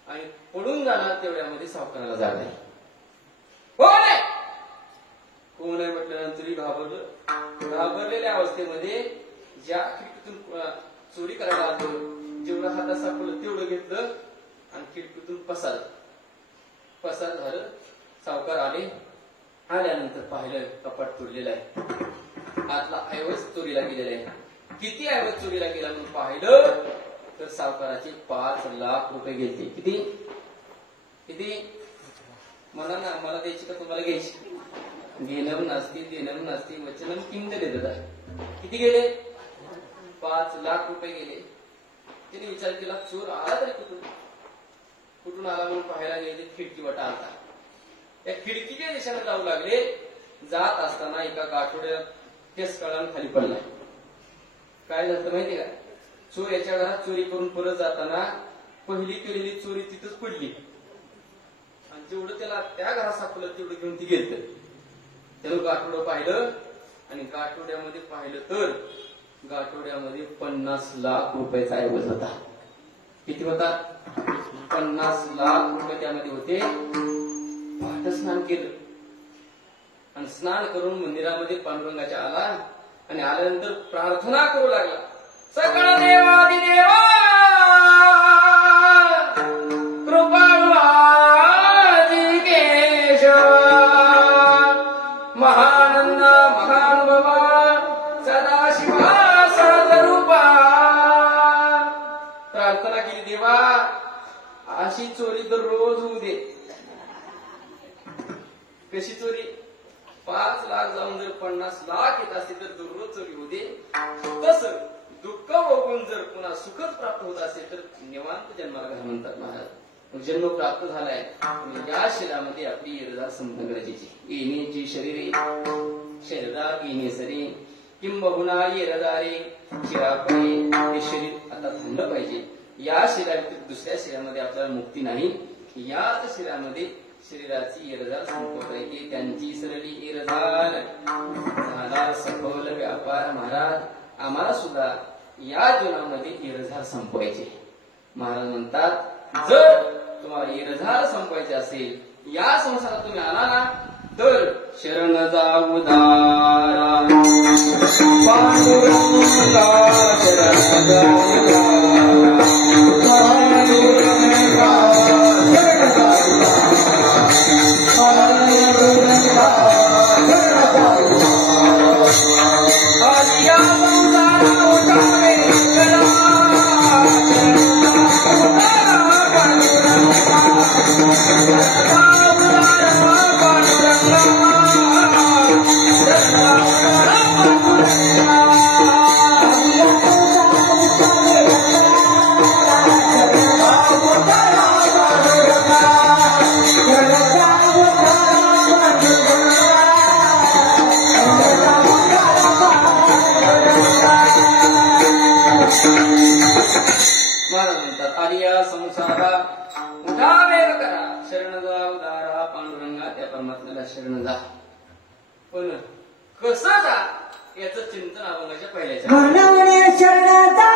आणि पडून जाणार तेवढ्यामध्ये सावकाराला जागले. कोण आहे म्हटल्यानंतरही घाबरलं. घाबरलेल्या अवस्थेमध्ये ज्या खिडकीतून चोरी करायला आलो जेवढं हातात सापडलं तेवढं घेतलं आणि खिडकीतून पसार झालं. सावकार आल्यानंतर पाहिलं कपाट तोडलेलं आहे. आतला ऐवज चोरीला गेलेला आहे. किती ऐवज चोरीला गेला म्हणून पाहिलं तर सावकाराचे 5 लाख रुपये गेले. किती? किती मला ना मला द्यायची का तुम्हाला घ्यायची? घेणं नसती देणं नसती वचन किंमत देतात. किती गेले? 5 लाख रुपये गेले. तिने विचार केला चोर आला तरी कुठून आला म्हणून पाहायला गेले. खिडकी वाटा आला. त्या खिडकीच्या दिशेने जाऊ लागले. जात असताना एका गाठोड्यात केस कळान खाली पडला. काय झालं माहितीये का? चोर याच्या घरात चोरी करून परत जाताना पहिली केलेली चोरी तिथंच पडली आणि जेवढं त्याला त्या घरात सापडलं तेवढं घेऊन ती गेलं. त्यानं गाठोडं पाहिलं आणि गाठोड्यामध्ये पाहिलं तर गाठोड्यामध्ये 50 लाख रुपयाचा ऐवज होता. किती होता? 50 लाख रुपये त्यामध्ये होते. पहाटे स्नान केलं आणि स्नान करून मंदिरामध्ये पांडुरंगाच्या आला आणि आल्यानंतर प्रार्थना करू लागला. सकळ देवादिदेवा कृपाळुकेश महानंद महानुभवा सदाशिवा सदरूपा. प्रार्थना केली देवा अशी चोरी तर रोज होऊ दे. कशी चोरी? 5 लाख जाऊन जर 50 लाख येत असते तर दररोज चोरी होऊ दे. तसं दुःख बघून जर पुन्हा सुखच प्राप्त होत असेल तर निवांत जन्माला घाल म्हणतात महाराज. जन्म प्राप्त झालाय या शरीरामध्ये आपली इरदा संपन्न गरजेची. येण्याची शरीरे शरीरात येणे सरी किंबहुना इरदारे शिरापणे. हे शरीर आता थांबलं पाहिजे. या शरीरात दुसऱ्या शरीरामध्ये आपल्याला मुक्ती नाही. याच शरीरामध्ये शरीराची इरदार संपत राहते. त्यांची सरली इरदार झाला सखोल व्यापार. महाराज आम्हाला सुद्धा या जीवनामध्ये इरझार संपवायचे. महाराज म्हणतात जर तुम्हाला इरझार संपवायचे असेल या संसारात तुम्ही आला ना तर शरण जाऊ दारा पांडुरंगा शरण जाऊ पांडुरंगा शरण शरण जा. पण कसं जा याचं चिंतन अभंगाच्या पहिल्याच्या शरण जा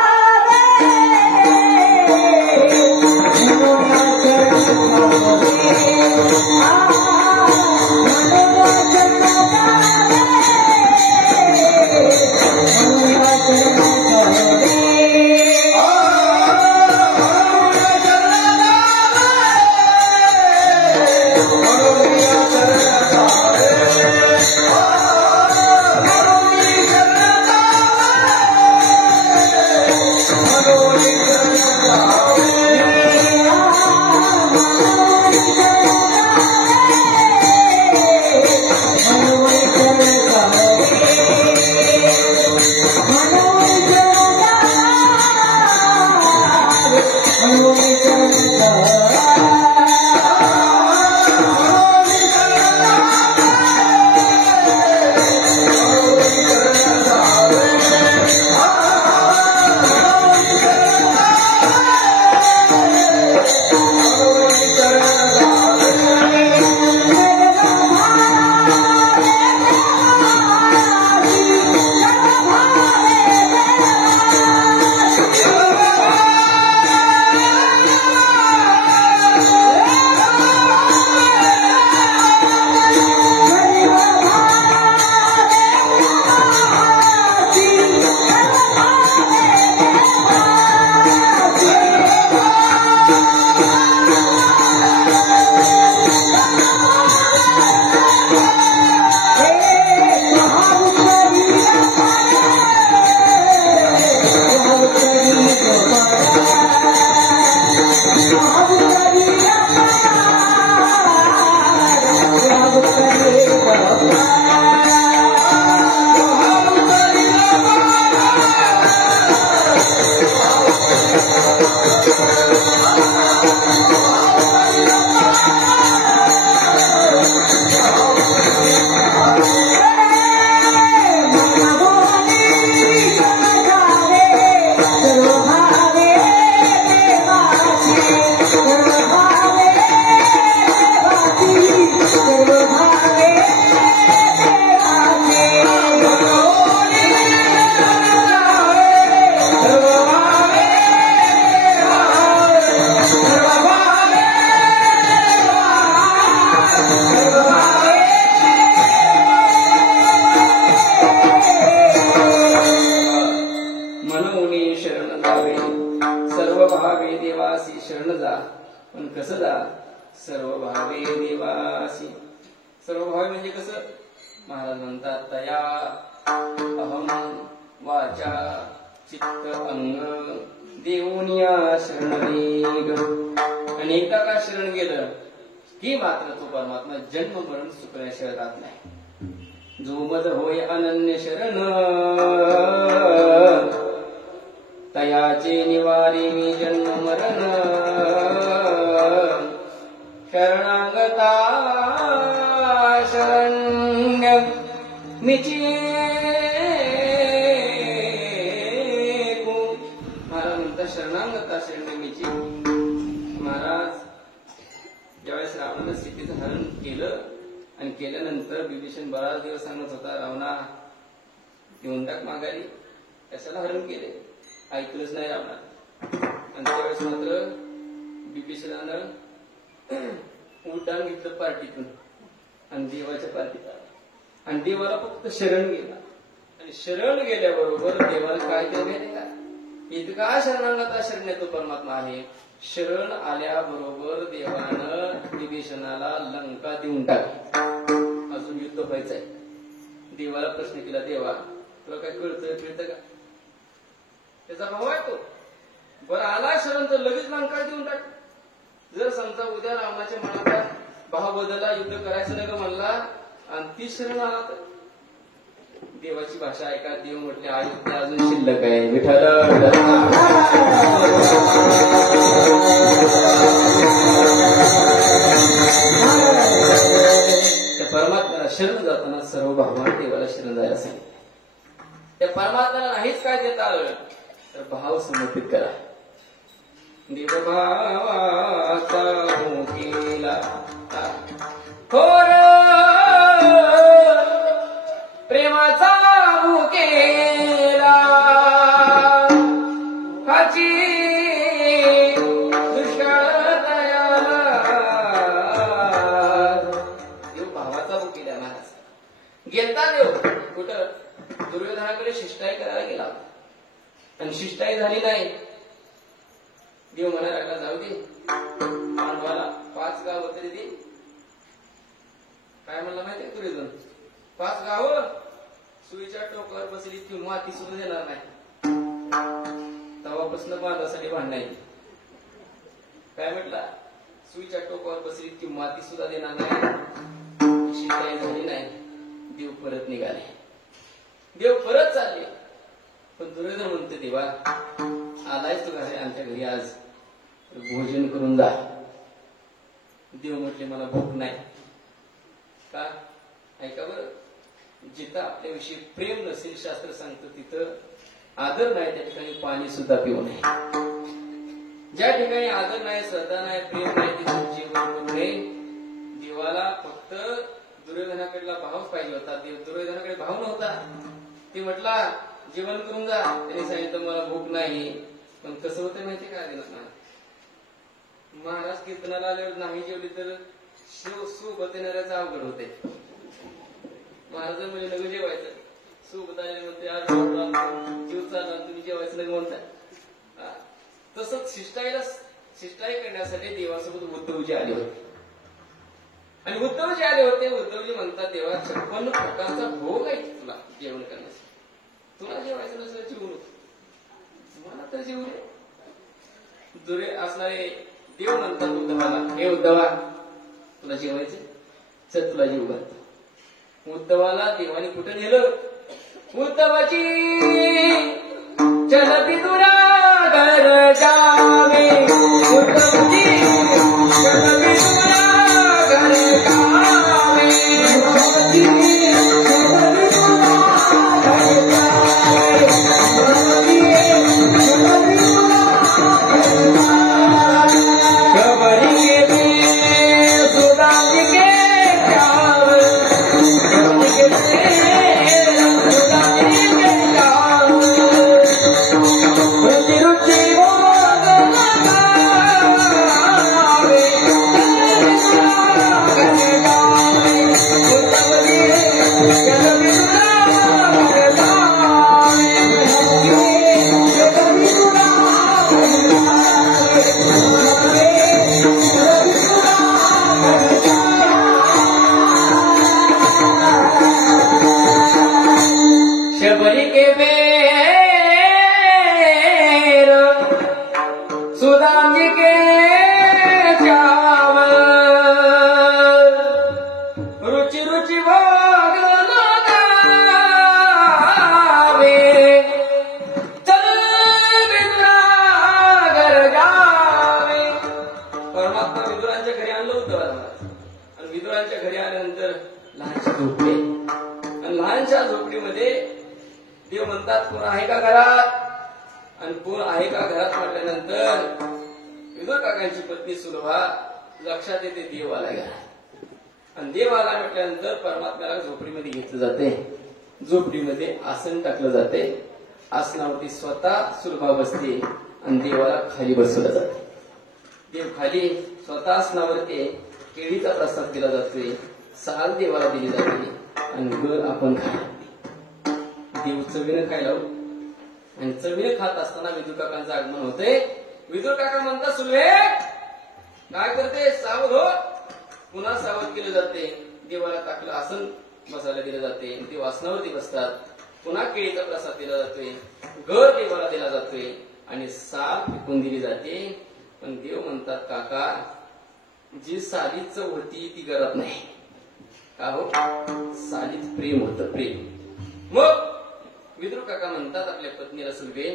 पण कसं दा सर्व भावे देवासी. सर्व भावे म्हणजे कसं? महाराज म्हणतात तया अहम वाचा चित्त अंग देऊनिया शरणवेग. आणि एकदा का शरण गेलं की मात्र तो परमात्मा जन्म मरण सुकण्याशिवाय राहत नाही. जो मद होय अनन्य शरण तयाचे निवारी मी जन्म मरण. शरणागता शरण्य मिची. महाराज म्हणतात शरणागता शरण्य मिची. महाराज ज्यावेळेस रावणानं सीतेचं हरण केलं आणि केल्यानंतर विभीषण बराच दिवस सांगत होता रावणा घेऊन टाक माघारी, कशाला हरण केले, ऐकलंच नाही रावणा. आणि त्यावेळेस मात्र विभीषणानं उड्डाण घेतलं पार्टीतून आणि देवाच्या पार्टीत आला आणि देवाला फक्त शरण गेला. आणि शरण गेल्याबरोबर देवाला काय ते माहिती का? इतका शरणागता शरण्य तो परमात्मा आहे. शरण आल्याबरोबर देवानं विभीषणाला लंका देऊन टाकली. अजून युद्ध व्हायचंय. देवाला प्रश्न केला, देवा तुला काय कळतं का? त्याचा भाव आहे तो. बरं आला शरण तर लगेच लंका देऊन टाक. जर समजा उद्या रावणाच्या मनाचा भाव बदलला, युद्ध करायचं नाही का म्हणला आणि ती शरण आला तर देवाची भाषा ऐका. देव म्हटले अयोध्या अजून शिल्लक आहे. विठ्ठल त्या परमात्म्याला शरण जाताना सर्व भावाने देवाला शरण जायला सांगितलं. त्या परमात्म्याला नाहीच काय देता आलं तर भाव समर्पित करा. देवभावाचा केला थोर प्रेमाचा केला हाची दुष्काळ तयाला. देव भावाचा केला. महाराज गेलता देव कुठं? दुर्योधनाकडे शिष्टाई करायला गेला आणि शिष्टाई झाली नाही. देव म्हणायला लागला जाऊ दे पांडवाला 5 गावं तरी दे. काय म्हणला माहितीये दुर्योधन? 5 गावं सुईच्या टोकावर बसली की माती सुद्धा देणार नाही. तेव्हापासून बांधासाठी भांडायची. काय म्हटला? सुईच्या टोकावर बसली की माती सुद्धा देणार नाही. शिकाय झाली नाही. देव परत निघाले. देव परत चालले. पण दुर्योधन म्हणते देवा आलायच तू घरी आमच्या घरी आज भोजन करून जा. देव म्हटले मला भूक नाही. का? ऐका बरं, जिथं आपल्याविषयी प्रेम नसेल शास्त्र सांगतं तिथं आदर नाही त्या ठिकाणी पाणी सुद्धा पिऊ नये. ज्या ठिकाणी आदर नाही, श्रद्धा नाही, प्रेम नाही तिथं जेवण करू नये. देवाला फक्त दुर्योधनाकडला भावच पाहिजे होता. दुर्योधनाकडे भाव नव्हता. ते म्हटला जेवण करून जा. त्याने सांगितलं मला भूक नाही. पण कसं होतं माहिती का? महाराज कीर्तनाला आल्यावर नाही जेवली तर सोबत येणाऱ्याचा अवघड होते. महाराज म्हणजे नग जेवायचं सोबत आले म्हणते जीव चालला तुम्ही जेवायचं नाही म्हणताय. तसंच शिष्टाई करण्यासाठी देवासोबत उद्धवजी आले होते. आणि उद्धवजी आले होते. उद्धवजी म्हणतात देवा 56 प्रकारचा भोग आहे तुला जेवण करण्यासाठी. तुला जेवायचं नसेल जेवू नको, मला तर जेवू नये. दुरे असणारे देव म्हणतात उद्धवाला, हे उद्धवा तुला जेवायचं चल तुला जेवू घालतो. उद्धवाला देवाने कुठं नेलं? उद्धवाची चलती तुरा घर जावे. उद्धवची चलती तुरा घर जावे. विदुरांच्या घरी आणलं होतं आणि विदुरांच्या घरी आल्यानंतर लहानशा झोपडी आणि लहानशा झोपडीमध्ये देव म्हणतात कोण आहे का घरात आणि कोण आहे का घरात म्हटल्यानंतर विदुर काकांची पत्नी सुलभा लक्षात येते देव आला घरात आणि देव आला म्हटल्यानंतर परमात्म्याला झोपडीमध्ये घेतलं जाते झोपडीमध्ये आसन टाकलं जाते आसनावरती स्वतः सुलभा बसते आणि देवाला खाली बसवलं जाते देव खाली स्वतः आसनावरती केळीचा प्रसाद दिला जातोय साल देवाला दिली जाते आणि गर आपण खायला देव चवीनं खायला आणि चवीनं खात असताना विदुर काकांचं आगमन होते विदुर काका म्हणतात सुलभे काय करते सावध हो पुन्हा सावध केले जाते देवाला टाकलं आसन बसायला दिलं जाते देव आसनावरती बसतात पुन्हा केळीचा प्रसाद दिला जातोय घर देवाला दिला जातोय आणि साल फेकून दिली जाते पण देव म्हणतात काका जी सालीच चव होती ती घरात नाही का हो सालीत प्रेम होतं प्रेम मग विदुर काका म्हणतात आपल्या पत्नीला सुलभे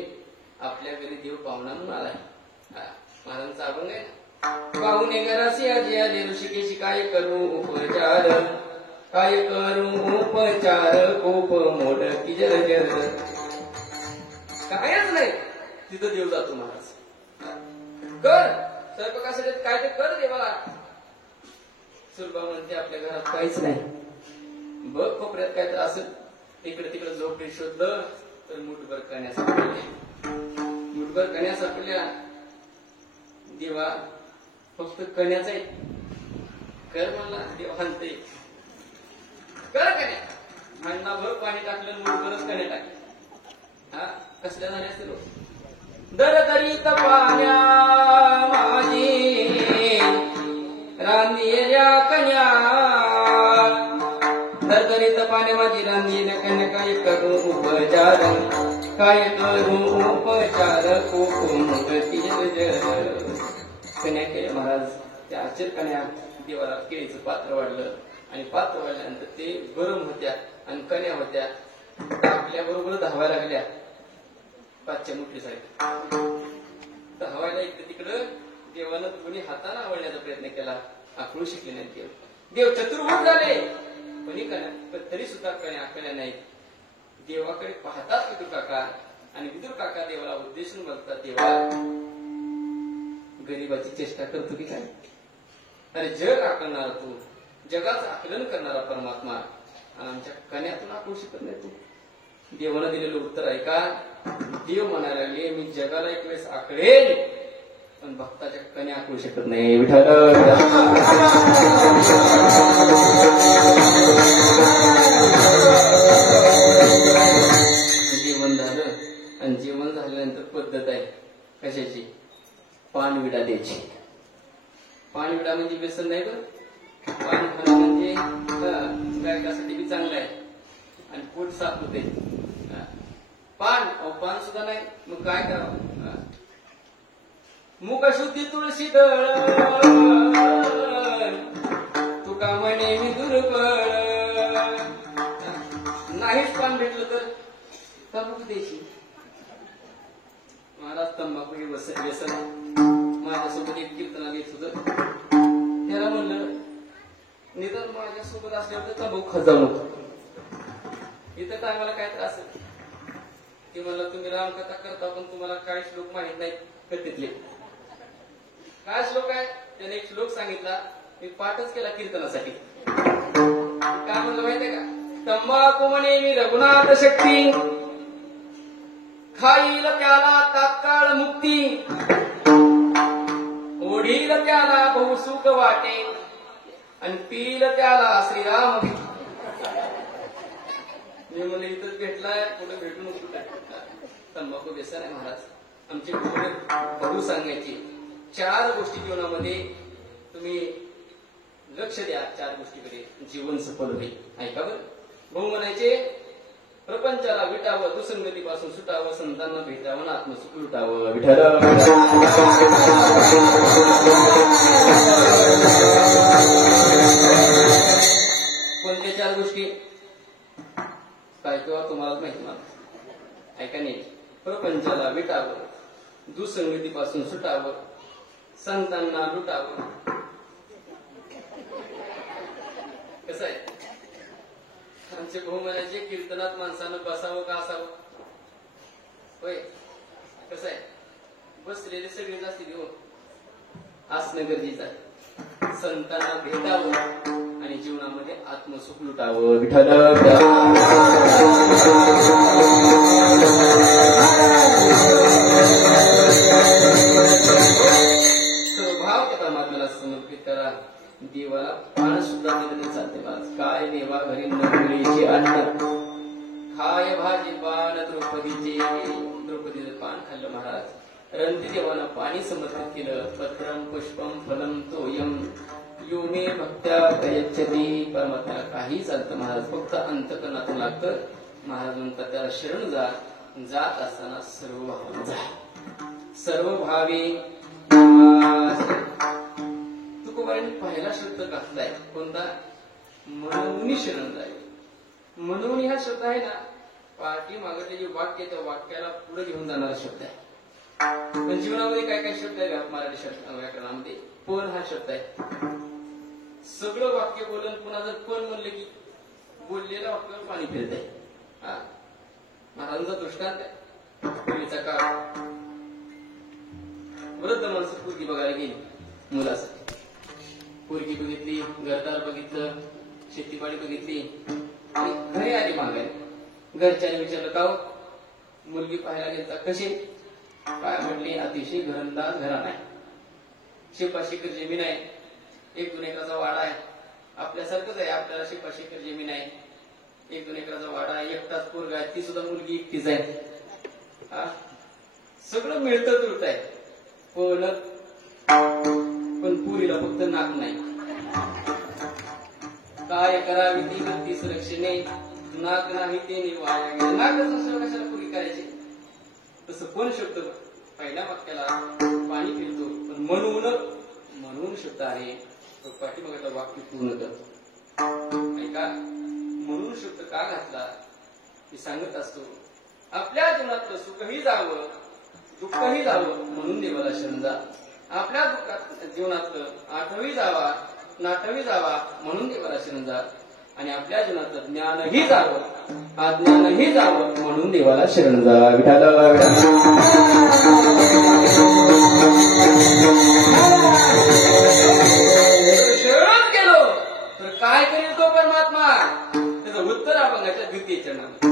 आपल्या घरी देव पाहुणा म्हणून आलाय महाराजांचा अभंग आहे पाहुणे घराशी आजी आले ऋषिकेशी काय करू उपचार कोप मोड की जर कायच नाही तिथं देव जातो महाराज कर स्वयंपाकासाठी काय ते कर देवाला सुलभा म्हणते आपल्या घरात काहीच नाही बघ कोपऱ्यात काय तर असेल इकडे तिकडे झोपडी शोधलं तर मुठभर कण्या सापडल्या मुठभर कण्या सापडल्या देवा फक्त कण्याचा आहे कर म्हणला देव हाणते कर कण्या हाणणाभर पाणी टाकलं मुठभरच कण्या टाकल्या हा कसल्या झाल्या असतील दरदरीत पाण्या माझी रांधेल्या कन्या दरदरीत पाण्या माझी रांधेल्या कन्या काय करू उपचार कोप मुगती कन्या केल्या महाराज त्या आचर कन्या देवाला केळीचं पात्र वाढलं आणि पात्र वाढल्यानंतर ते गरम होत्या आणि कन्या होत्या आपल्या बरोबर धावायला लागल्या पाचच्या मुठीसाठी धावायला इकडे तिकडं देवानं कोणी हाताला आवडण्याचा प्रयत्न केला आखळू शिकले नाही देव देव चतुर्भुज झाले पण तरी सुद्धा कण्या नाहीत देवाकडे पाहतात विदुर काका आणि विदुर काका देवाला उद्देशून बोलतात देवा गरीबाची चेष्टा करतो की काय अरे जग आकलणारा तू जगाचं आकलन करणारा परमात्मा आणि आमच्या कण्यातून आकळू शिकत नाही तू देवानं दिलेलं उत्तर ऐका देव म्हणायला लागले मी जगाला एक वेळेस आकळेल पण भक्ताच्या कन्या आकळू शकत नाही विठ्ठल जेवण झालं आणि जेवण झाल्यानंतर पद्धत आहे कशाची पानविडा द्यायची पानविडा म्हणजे व्यसन नाही बरं पान खाणं म्हणजे गायकासाठी बी चांगलं आहे आणि पोट साफ होते पान सुद्धा नाही मग काय करावं मुखशुद्धी तुळशी दळ तुका म्हणे मी दुर्बळ नाहीच पान भेटलं तर तंबाखू द्यायची महाराज तंबाखू हे व्यसन माझ्यासोबत एक कीर्तनाला येत होतं त्याला म्हणलं निदान माझ्यासोबत असल्यावर तर तंबाखू खात जाऊ नको इथं काय मला काय त्रास आहे ते म्हणलं तुम्ही रामकथा करता पण तुम्हाला काय श्लोक माहित नाहीत कथेतले काय श्लोक आहे त्याने एक श्लोक सांगितला मी पाठच केला कीर्तनासाठी काय म्हणलं माहितीये का तंबाखू म्हणे मी रघुनाथ शक्ती खाईल त्याला तात्काळ मुक्ती ओढील त्याला बहुसुख वाटे आणि पील त्याला श्रीराम मी म्हणलं इथंच भेटलाय कुठे भेटू नको तंबाखू व्यसन आहे महाराज आमचे भाऊ सांगायचे 4 गोष्टी जीवनामध्ये तुम्ही लक्ष द्या 4 गोष्टीकडे जीवन सफल होईल ऐका बरं भाऊ म्हणायचे प्रपंचाला विटावं दुसंगतीपासून सुटावं संतांना भेटावं आत्मसुख लुटावं विठ्ठल कोणत्या 4 गोष्टी काय किंवा तुम्हालाच माहिती मला ऐका नाही प्रपंचाला विटावं दुसंगतीपासून सुटावं संतांना लुटावं आमचे भाऊ म्हणायचे कीर्तनात माणसानं बसावं का असावं. होय कसं आहे, बसलेले सगळेच असतील हो, असणं गरजेचं आहे. संतांना भेटावं आणि जीवनामध्ये आत्मसुख लुटावं. विठ्ठल स्वभाव त्या परमात्म्याला समर्पित करा. देवाला पान सुद्धा दिलं तरी चालते. काय देवा घरी नवरीची आठवण, खाय भाजी पान द्रौपदीचं पान खाल्लं महाराज. रंती देवाला पाणी समर्पित केलं. पत्रम पुष्पम फलम तोयम यो मे भक्त्या प्रयच्छती. परमात्म्याला काही चालतं महाराज, फक्त अंतकरणातून लागतं. महाराज म्हणतात त्याला शरण जा. जात असताना सर्व भाव जा, सर्व भावे. तुकोबारांनी पहिला शब्द घातलाय कोणता? म्हणून शरण जाय. म्हणून हा शब्द आहे ना, पाठी मागं जे वाक्य त्या वाक्याला पुढे घेऊन जाणारा शब्द आहे. पण जीवनामध्ये काय काय शब्द आहे मराठी शब्द व्याकरणामध्ये? पण हा शब्द आहे. सगळं वाक्य बोलून पुन्हा जर पण म्हणलं की बोललेल्या वाक्यावर पाणी फिरत आहे. महाराजांचा दृष्टांत आहे. पूर्वीचा काळ वृद्ध माणसं पोरगी बघायला गेली मुलासाठी. पोरगी बघितली, घरदार बघितलं, शेतीपाडी बघितली आणि घरी आली मागायला. घरच्याने विचारलं का हो मुलगी पाहायला गेलता, कशी? काय म्हटली? अतिशय घरंदाज घराणं आहे, 5 एकर जमीन आहे, 1-2 एकराचा वाडा आहे. आपल्यासारखंच आहे, आपल्याला 5 एकर जमीन आहे, 1-2 एकराचा वाडा आहे, एकटाच पोरगा आहे, ती सुद्धा मुलगी एकटीच आहे. सगळं मिळतं जुळत आहे. पण पुरीला फक्त नाक नाही. काय करावी ती भक्ती सुरक्षेने, नाक नाही ते वाया गेले. नाकच नसल्यावर कशाला पुरी करायची? तसं कोण शब्द पहिल्या वाक्याला पाणी फिरतो, पण म्हणून शब्द आहे तो पाठीमागचं वाक्य पूर्ण करतो. ऐका, म्हणून शब्द का घातला मी सांगत असतो. आपल्या जीवनातलं सुखही जावं, दुःखही जावं म्हणून देवाला शरण जा. आपल्या जीवनातलं आठवी जावा, नाटवी जावा म्हणून देवाला शरण जा. आणि आपल्या जीवनातलं ज्ञानही जावं, अज्ञानही जावं म्हणून देवाला शरण जा. विठाला शरण गेलो तर काय करेल तो परमात्मा? त्याचं उत्तर आपण याच्या द्वितीय चरणामध्ये.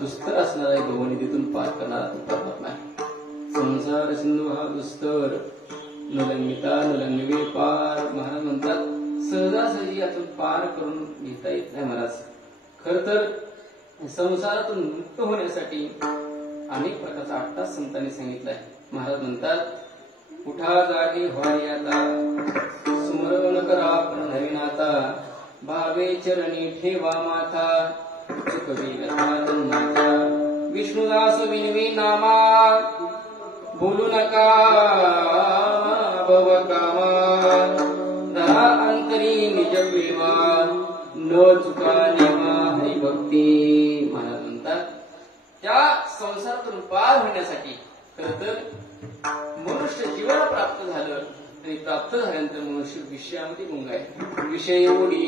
दुस्तर असणारा आहे, भवनिधीतून पार करणारा तो परमात्मा आहे. संसार सिंधू हा दुस्तर, नलंगिता नलंगवे पार. महाराज म्हणतात सहजासहजी यातून पार करून घेता येत नाही महाराज. खर तर संसारातून मुक्त होण्यासाठी अनेक प्रकारचा अट्टास संतांनी सांगितलाय. महाराज म्हणतात उठा जागे व्हारी आता, स्मरण करा पण नवीनाता, भावे चरणी ठेवा माथा, विष्णुदास विनवी नामा, बोलू नका भव कामा, धरा अंतरी निज प्रेमा, न चुका नेमा हरिभक्ती. महाराज म्हणतात त्या संसारातून पार होण्यासाठी खर तर मनुष्य जीवन प्राप्त झालं आणि प्राप्त झाल्यानंतर मनुष्य विषयामध्ये गुंगाय. विषय ओढी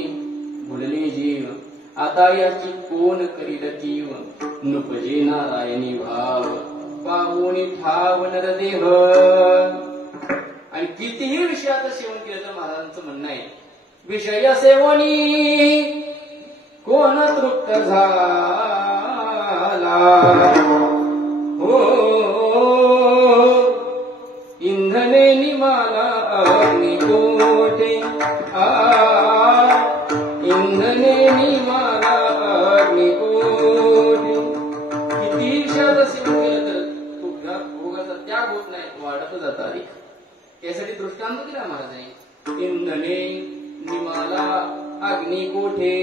बोलले जीव, आता याची कोण करील कीव, नुपजे नारायणी भाव, पाहुणी ठाव नरदेह. आणि कितीही विषयाचं सेवन केलं तर महाराजांचं म्हणणं आहे विषय सेवनी कोण तृप्त झाला, हो इंधने निमाला अग्नी कोठे, इंधने निमाला अग्नी कोठे. किती विषयाचं सेवन केलं तर तो भोगाचा त्याग होत नाही, वाढत जाता अधिक. यासाठी दृष्टांत दिला महाराजांनी. इंधने निमाला अग्नी कोठे.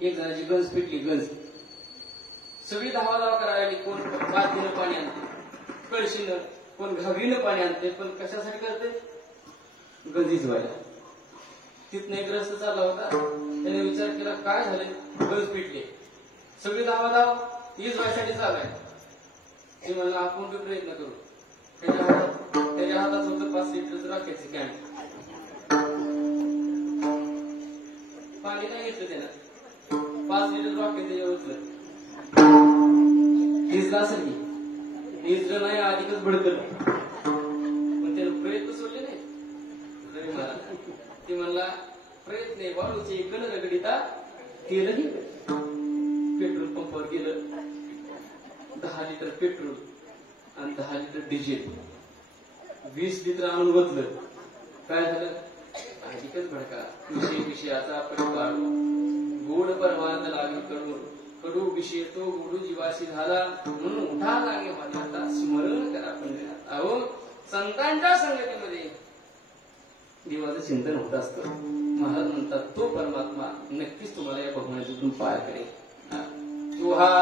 एक जणाची गंज पिटली, गंज सगळी धावा करायला लागली. कोण बादलीनं पाणी आणते, कळशीनं, कोण घागरीनं पाणी आणते, पण कशासाठी करते गंजीच व्हायला. तिथनं एक ग्रस्त चालला होता, त्याने विचार केला काय झाले, गंज पिटले, सगळी धावा हीच व्हायसाठी चालू आहे. ते म्हणलं आपण काही प्रयत्न करू. त्याच्या हातात फक्त 5 लिटरचं राखेचे कॅन, पाणी काय घेतलं त्यानं, 5 लिटर रॉकेट त्याच्यावर उचलं. हिजला असेल की हिजलं नाही, अधिकच भडकलं, पण त्यानं प्रयत्न सोडले नाही. ते म्हणला प्रयत्न वाळूचे गण रगडिता केलंही. पेट्रोल पंपावर गेलं, 10 लिटर पेट्रोल आणि 10 लिटर डिझेल, 20 लिटर आणून ओतलं. काय झालं, अधिकच भडका. विषयाचा परिवार गोड परमार्थ लागेल कडू, कडू विषय तो गोडू जीवाशी झाला, म्हणून उठा लागे आता स्मरण करा पंढरीनाथ. अहो संतांच्या संगतीमध्ये देवाचं चिंतन होत असतं. महाराज म्हणतात तो परमात्मा नक्कीच तुम्हाला या भगवंतातून पार करेल. तो हा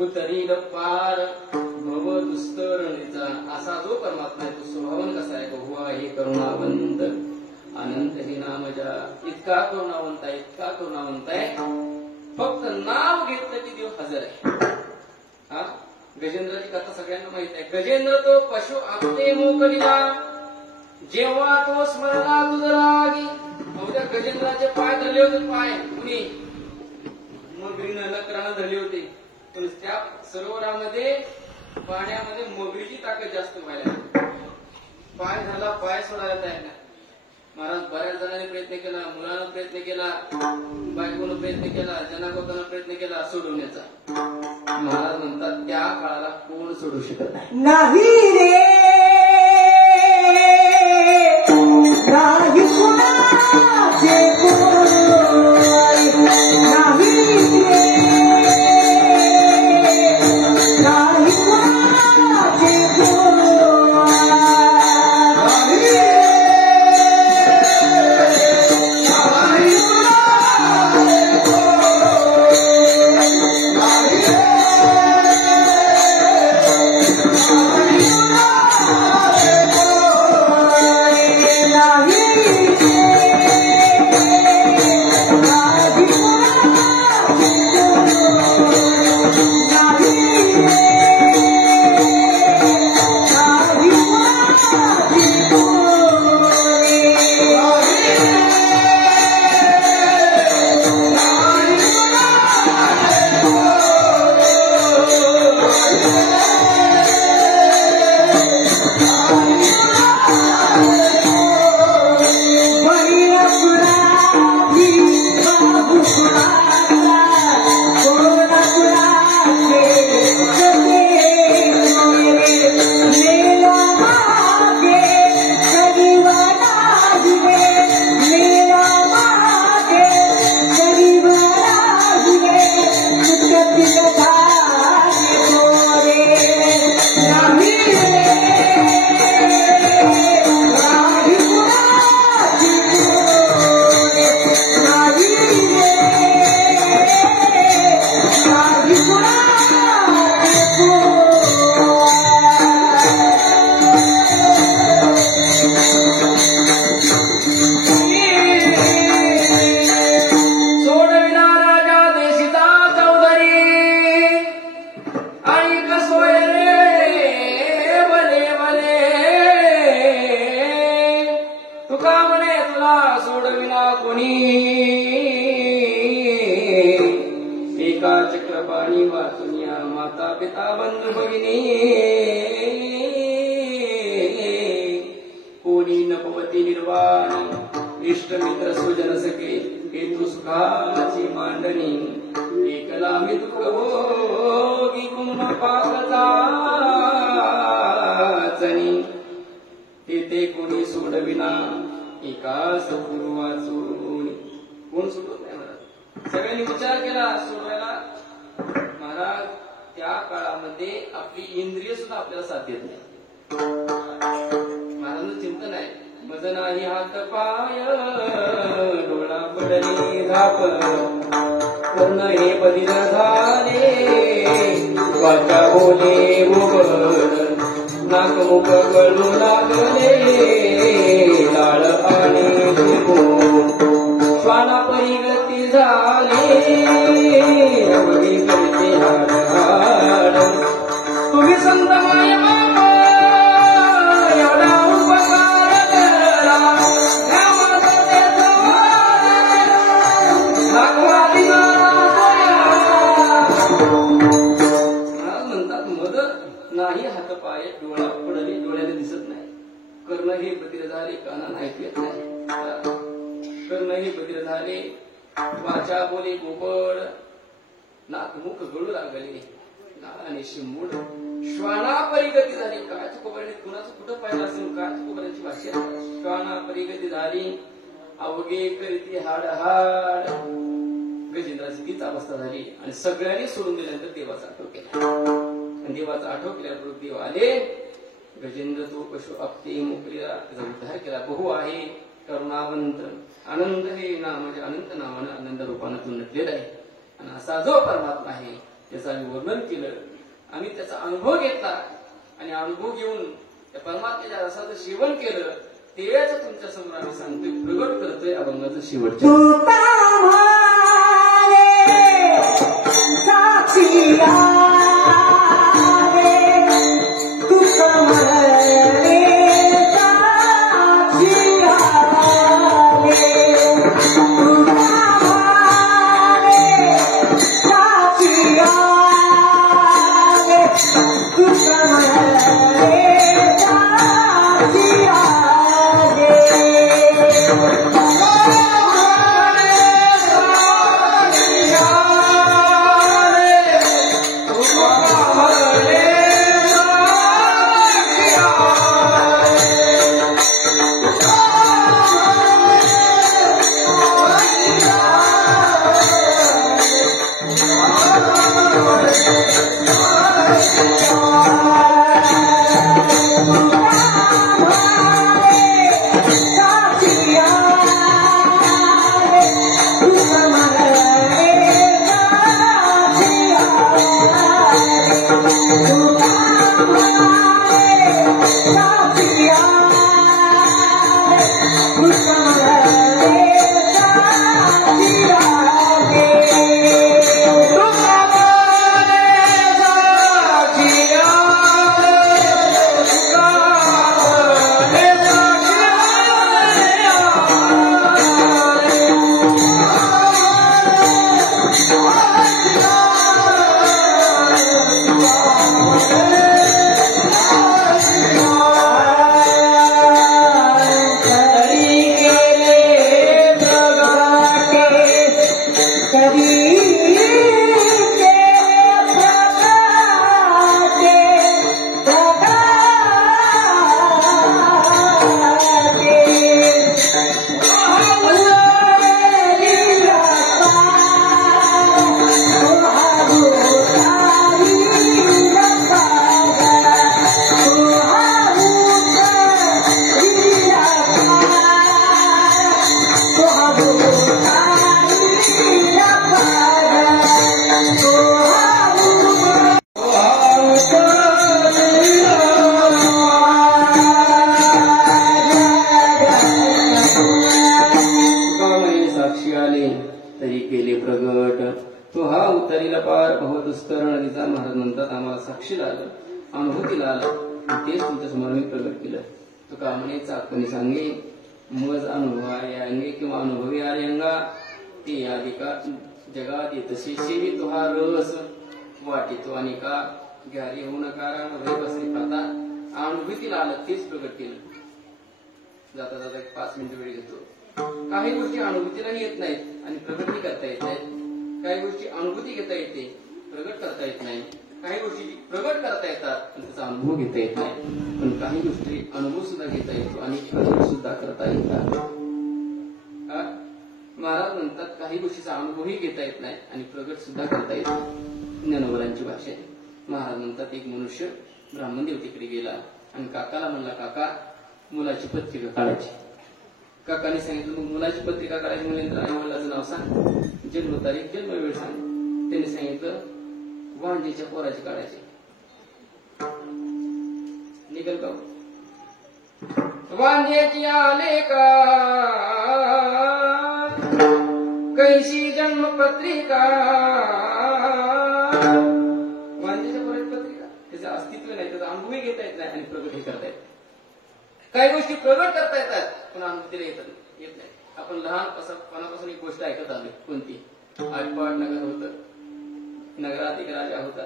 उतरील पार भव दुस्तरणीचा असा जो परमात्मा आहे तो स्वभावन कसा आहे, हुआ हे करुणावंत अनंत हे नामजा. इतका करुणावंत आहे, इतका करुणावंत आहे, फक्त नाव घेतलं की देव हजर आहे. हा गजेंद्राची कथा सगळ्यांना माहित आहे. गजेंद्र तो पशु आपले मोकळीला, जेव्हा तो स्मरणा तुझ लागी. त्या गजेंद्राचे पाय धरले होते, पाय कुणी मगरीनं नकरानं धरले होते, पण त्या सरोवरामध्ये पाण्यामध्ये मगरीची ताकद जास्त व्हायला, पाय झाला, पाय सोडायला तयार नाही. महाराज बऱ्याच जणांनी प्रयत्न केला, मुलानं प्रयत्न केला, बायकोनं प्रयत्न केला, जनाकोतानं प्रयत्न केला सोडवण्याचा. महाराज म्हणतात त्या काळाला कोण सोडू शकत नाही रे, नाही कोणाचे कोण नाही रे, नाही कोणाचे कोण. इष्ट मित्र सुजन सखे हेतू सुखाची मांडणी एकला मी दुःख भोगी कुंभ पाकचाचणी तेथे कोणी सोडविना एकाच गुरु वाचून कोण सोडत नाही महाराज सगळ्यांनी विचार केला सोडवायला महाराज त्या काळामध्ये आपली इंद्रिय सुद्धा आपल्याला साथ देत नाही महाराजांचं चिंतन आहे मज नाही हात पाय डोळा पडली धाप कर्ण हे बदिर झाले वाचा बोले उघड नाक मुख गळू लागले लाळ आणि श्वाना परिगती झाली अवघी करते हाड हाड तुम्ही संत माय बाबा एवढा उपकार करा म्हणतात मद नाही हात पाय डोळा पडली डोळ्याने दिसत नाही कर्ण हे बधिर झाले कानाला ऐकू येत नाही कर्ण हे बधिर झाले वाचा बोले गोबड नाक मुख गळू लागले आणि शिंबूड श्वाना परिगती झाली काय कोबड्याने कुणाचं कुठं पाहिलं असेल काय कोबड्याची भाषा श्वाना परिगती झाली अवघे करीती हाड हाड गजेंद्राची तीच अवस्था झाली आणि सगळ्यांनी सोडून दिल्यानंतर देवाचा आठव केला आणि देवाचा आठव केल्याबरोबर देव आले गजेंद्र तो पशु अपते मोकळीला त्याचा उद्धार केला बहु आहे करुणावंत आनंद हे नाम म्हणजे अनंत नामानं आनंद रूपानं तो नटलेला आहे आणि असा जो परमात्मा आहे त्याचं आम्ही वर्णन केलं आम्ही त्याचा अनुभव घेतला आणि अनुभव घेऊन त्या परमात्म्याच्या रसाचं सेवन केलं तेच तुमच्या समोर आम्ही सांगतोय प्रगट करतोय अभंगाचं शेवटचं अनुभूतीला आलं तेच तुमच्या समोर मी प्रगट केलं तुका म्हणे चाकणी सांगे मज अनुभवाय अंगे किंवा अनुभवी आर्यंगा ते आदिका जगात येतसे सेवी तुहा रस वाटितो आणि का घ्यारी होऊन कारण भय बसली प्रथा अनुभूतीला आलं तेच प्रगट केलं जाता जाता 5 मिनिट वेळ घेतो काही गोष्टी अनुभूतीलाही येत नाहीत आणि प्रगटही करता येत नाहीत. काही गोष्टी अनुभूती घेता येते, प्रगट करता येत नाही. काही गोष्टी प्रगट करता येतात पण त्याचा अनुभव घेता येत नाही. पण काही गोष्टी अनुभव सुद्धा घेता येतो आणि प्रगट सुद्धा करता येतात. महाराज म्हणतात काही गोष्टीचा अनुभवही घेता येत नाही आणि प्रगट सुद्धा करता येत नाही. ज्ञानोबरांची भाषा आहे. महाराज म्हणतात एक मनुष्य ब्राह्मण देवतेकडे गेला आणि काकाला म्हणला, काका मुलाची पत्रिका काढायची. काकाने सांगितलं मग मुलाची पत्रिका काढायची म्हणल्यानंतर आई वडिलांचं नाव सांग, जन्मतारीख जन्मवेळ सांग. त्यांनी सांगितलं वांजेच्या पोराची काढायची. निघल का वांजेची आले का कैशी जन्मपत्रिका. वांजेच्या पोराची पत्रिका त्याचं अस्तित्व नाही, त्याचा अनुभवही घेता येत नाही आणि प्रगटही करता येत. काही गोष्टी प्रगट करता येतात पण अनुभूतीला येत नाही. आपण लहानपणापासून एक गोष्ट ऐकत आलो. कोणती? आटपाट नगर होतं, नगरात एक राजा होता.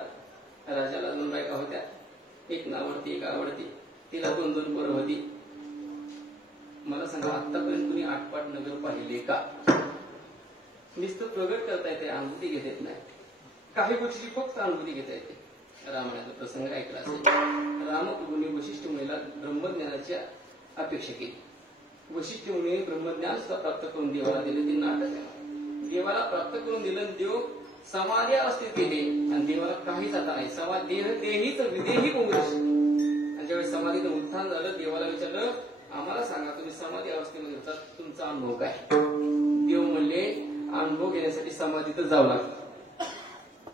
राजाला 2 बायका होत्या, एक नावडती एक आवडती. तिला 2-2 पोरं होती. मला सांगा आतापर्यंत तुम्ही आटपाट नगर पाहिले का? नुसतं प्रगट करता येते, अनुभूती घेता येत नाही. काही गोष्टीची फक्त अनुभूती घेता येते. रामायणाचा प्रसंग ऐकला असेल. रामप्रभूंनी वशिष्ठ मुनीला ब्रह्मज्ञानाची अपेक्षा केली. वशिष्ठ मुनी ब्रह्मज्ञान सुद्धा प्राप्त करून देवाला दिले. ते नाटक आहे. देवाला प्राप्त करून दिलं, देव समाधी अवस्थेत गेले आणि देवाला काहीच आता नाही. देहीच विदेही कोंग्रेस. आणि ज्यावेळी समाधीचं उत्थान झालं, देवाला विचारलं आम्हाला सांगा तुम्ही समाधी अवस्थेमध्ये होता, तुमचा अनुभव काय? देव म्हणले अनुभव घेण्यासाठी समाधीतच जावं लागतं.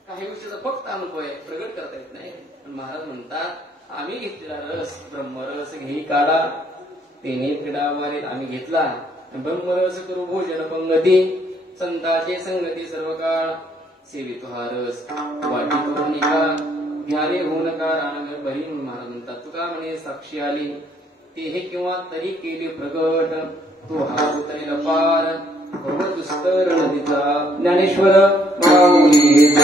काही गोष्टीचा फक्त अनुभव आहे, प्रगट करता येत नाही. पण महाराज म्हणतात आम्ही घेतलेला रस ब्रह्मरस घेई काढा, तेने क्रीडावारे आम्ही घेतला. ब्रह्मरस करू भोजन पंगती, संतांचे संगती सर्व काळ. सेवितो हा रस वाटितो निका, घ्यारे होऊ नका रानगर बरी. महाराज म्हणतात तुका म्हणे साक्षी आली, ते हे किंवा तरी केले प्रगट. तो हा उतरेल पार दुस्तर नदीचा. ज्ञानेश्वर माऊली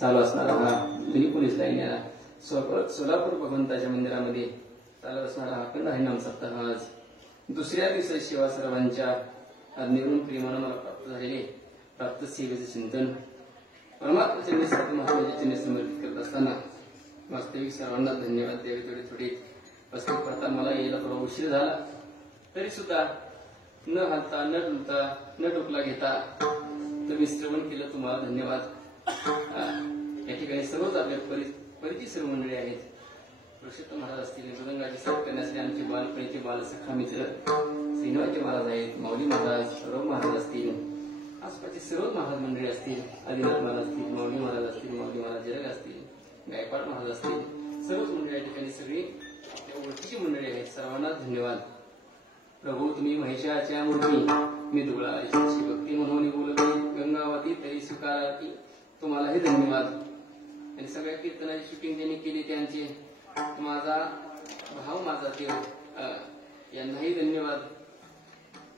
चालू असणारा हा जुनी पोलीस लाईन या सोलापूर भगवंताच्या मंदिरामध्ये चालू असणारा हा अखंड हरिनाम सप्ताह आज दुसऱ्या दिवशी शिवा सर्वांच्या आज्ञेवरून प्रेमानं मला प्राप्त झालेले प्राप्त सेवेचे चिंतन परमात्मा चरणी महत्वाचे चिन्ह समर्पित करत असताना वास्तविक सर्वांना धन्यवाद द्यावे. थोडे वस्तू करता मला यायला थोडा उशीर झाला तरी सुद्धा न हालता न डुलता न डोकला घेता तुम्ही श्रवण केलं, तुम्हाला धन्यवाद. या ठिकाणी सर्वच आपल्या परिचित सर्व मंडळी आहेत. पुरुषोत्तम महाराज असतील, मृदंगाची साथ करण्यासाठी आमचे बालपणीचे बालसखा मित्र श्रीनिवासजी महाराज आहेत, माऊली महाराज, सर्व महाराज असतील, आसपासचे सर्व महाराज मंडळी असतील, आदिनाथ महाराज असतील, माऊली महाराज असतील, माऊली महाराज जरग असतील, गायकवाड महाराज असतील, सर्वच मंडळी या ठिकाणी सगळी आपल्या ओळखीची मंडळी आहेत. सर्वांना धन्यवाद. प्रभू तुम्ही महिषाच्या मूर्ती मी दुबळाची भक्ती म्हणून बोलती गंगावती तरी स्वीकाराती, तुम्हालाही धन्यवाद. आणि सगळ्या कीर्तनाची शूटिंग ज्यांनी केली त्यांचे माझा भाव माझा देव यांनाही धन्यवाद.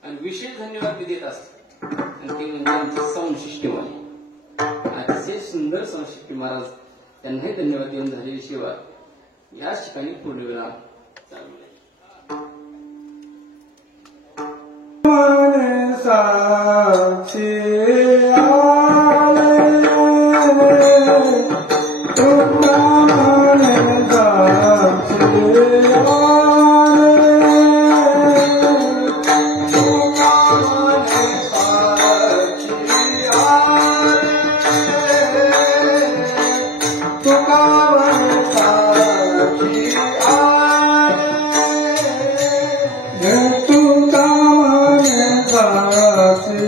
आणि विशेष धन्यवाद मी देत असतो आणि ते म्हणजे आमचे संशिष्टवाले अतिशय सुंदर संशिष्टी महाराज, त्यांनाही धन्यवाद देऊन झालेली सेवा याच ठिकाणी पूर्ण विराम चालू आहे. साक्षी आले तुका म्हणे साक्षी आले तुका म्हणे साक्षी आले तुका म्हणे साक्षी आले तुका म्हणे साक्षी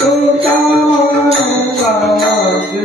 तुका म्हणे साक्षी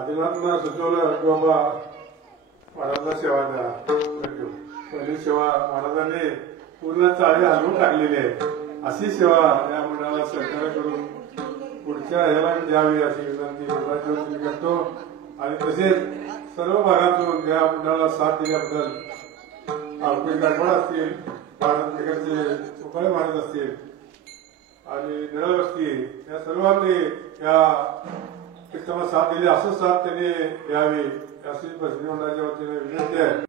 आदिनाथनं सुचवलं की बाबा महाराजांना सेवा द्या. पहिली सेवा महाराजांनी पूर्ण चाळी हलवून टाकलेली आहे. अशी सेवा या मंडळाला सरकारकडून पुढच्या ह्याला द्यावी अशी विनंती करतो. आणि तसेच सर्व भागातून या मंडळाला साथ दिल्याबद्दल आपले गायकवाड असतील, भारत निकटचे उपाय महाराज असतील आणि निळव असतील, या सर्वांनी या साथ दिली. असं साथ त्यांनी द्यावी अशी मंडळाच्या वतीने विनंती आहे.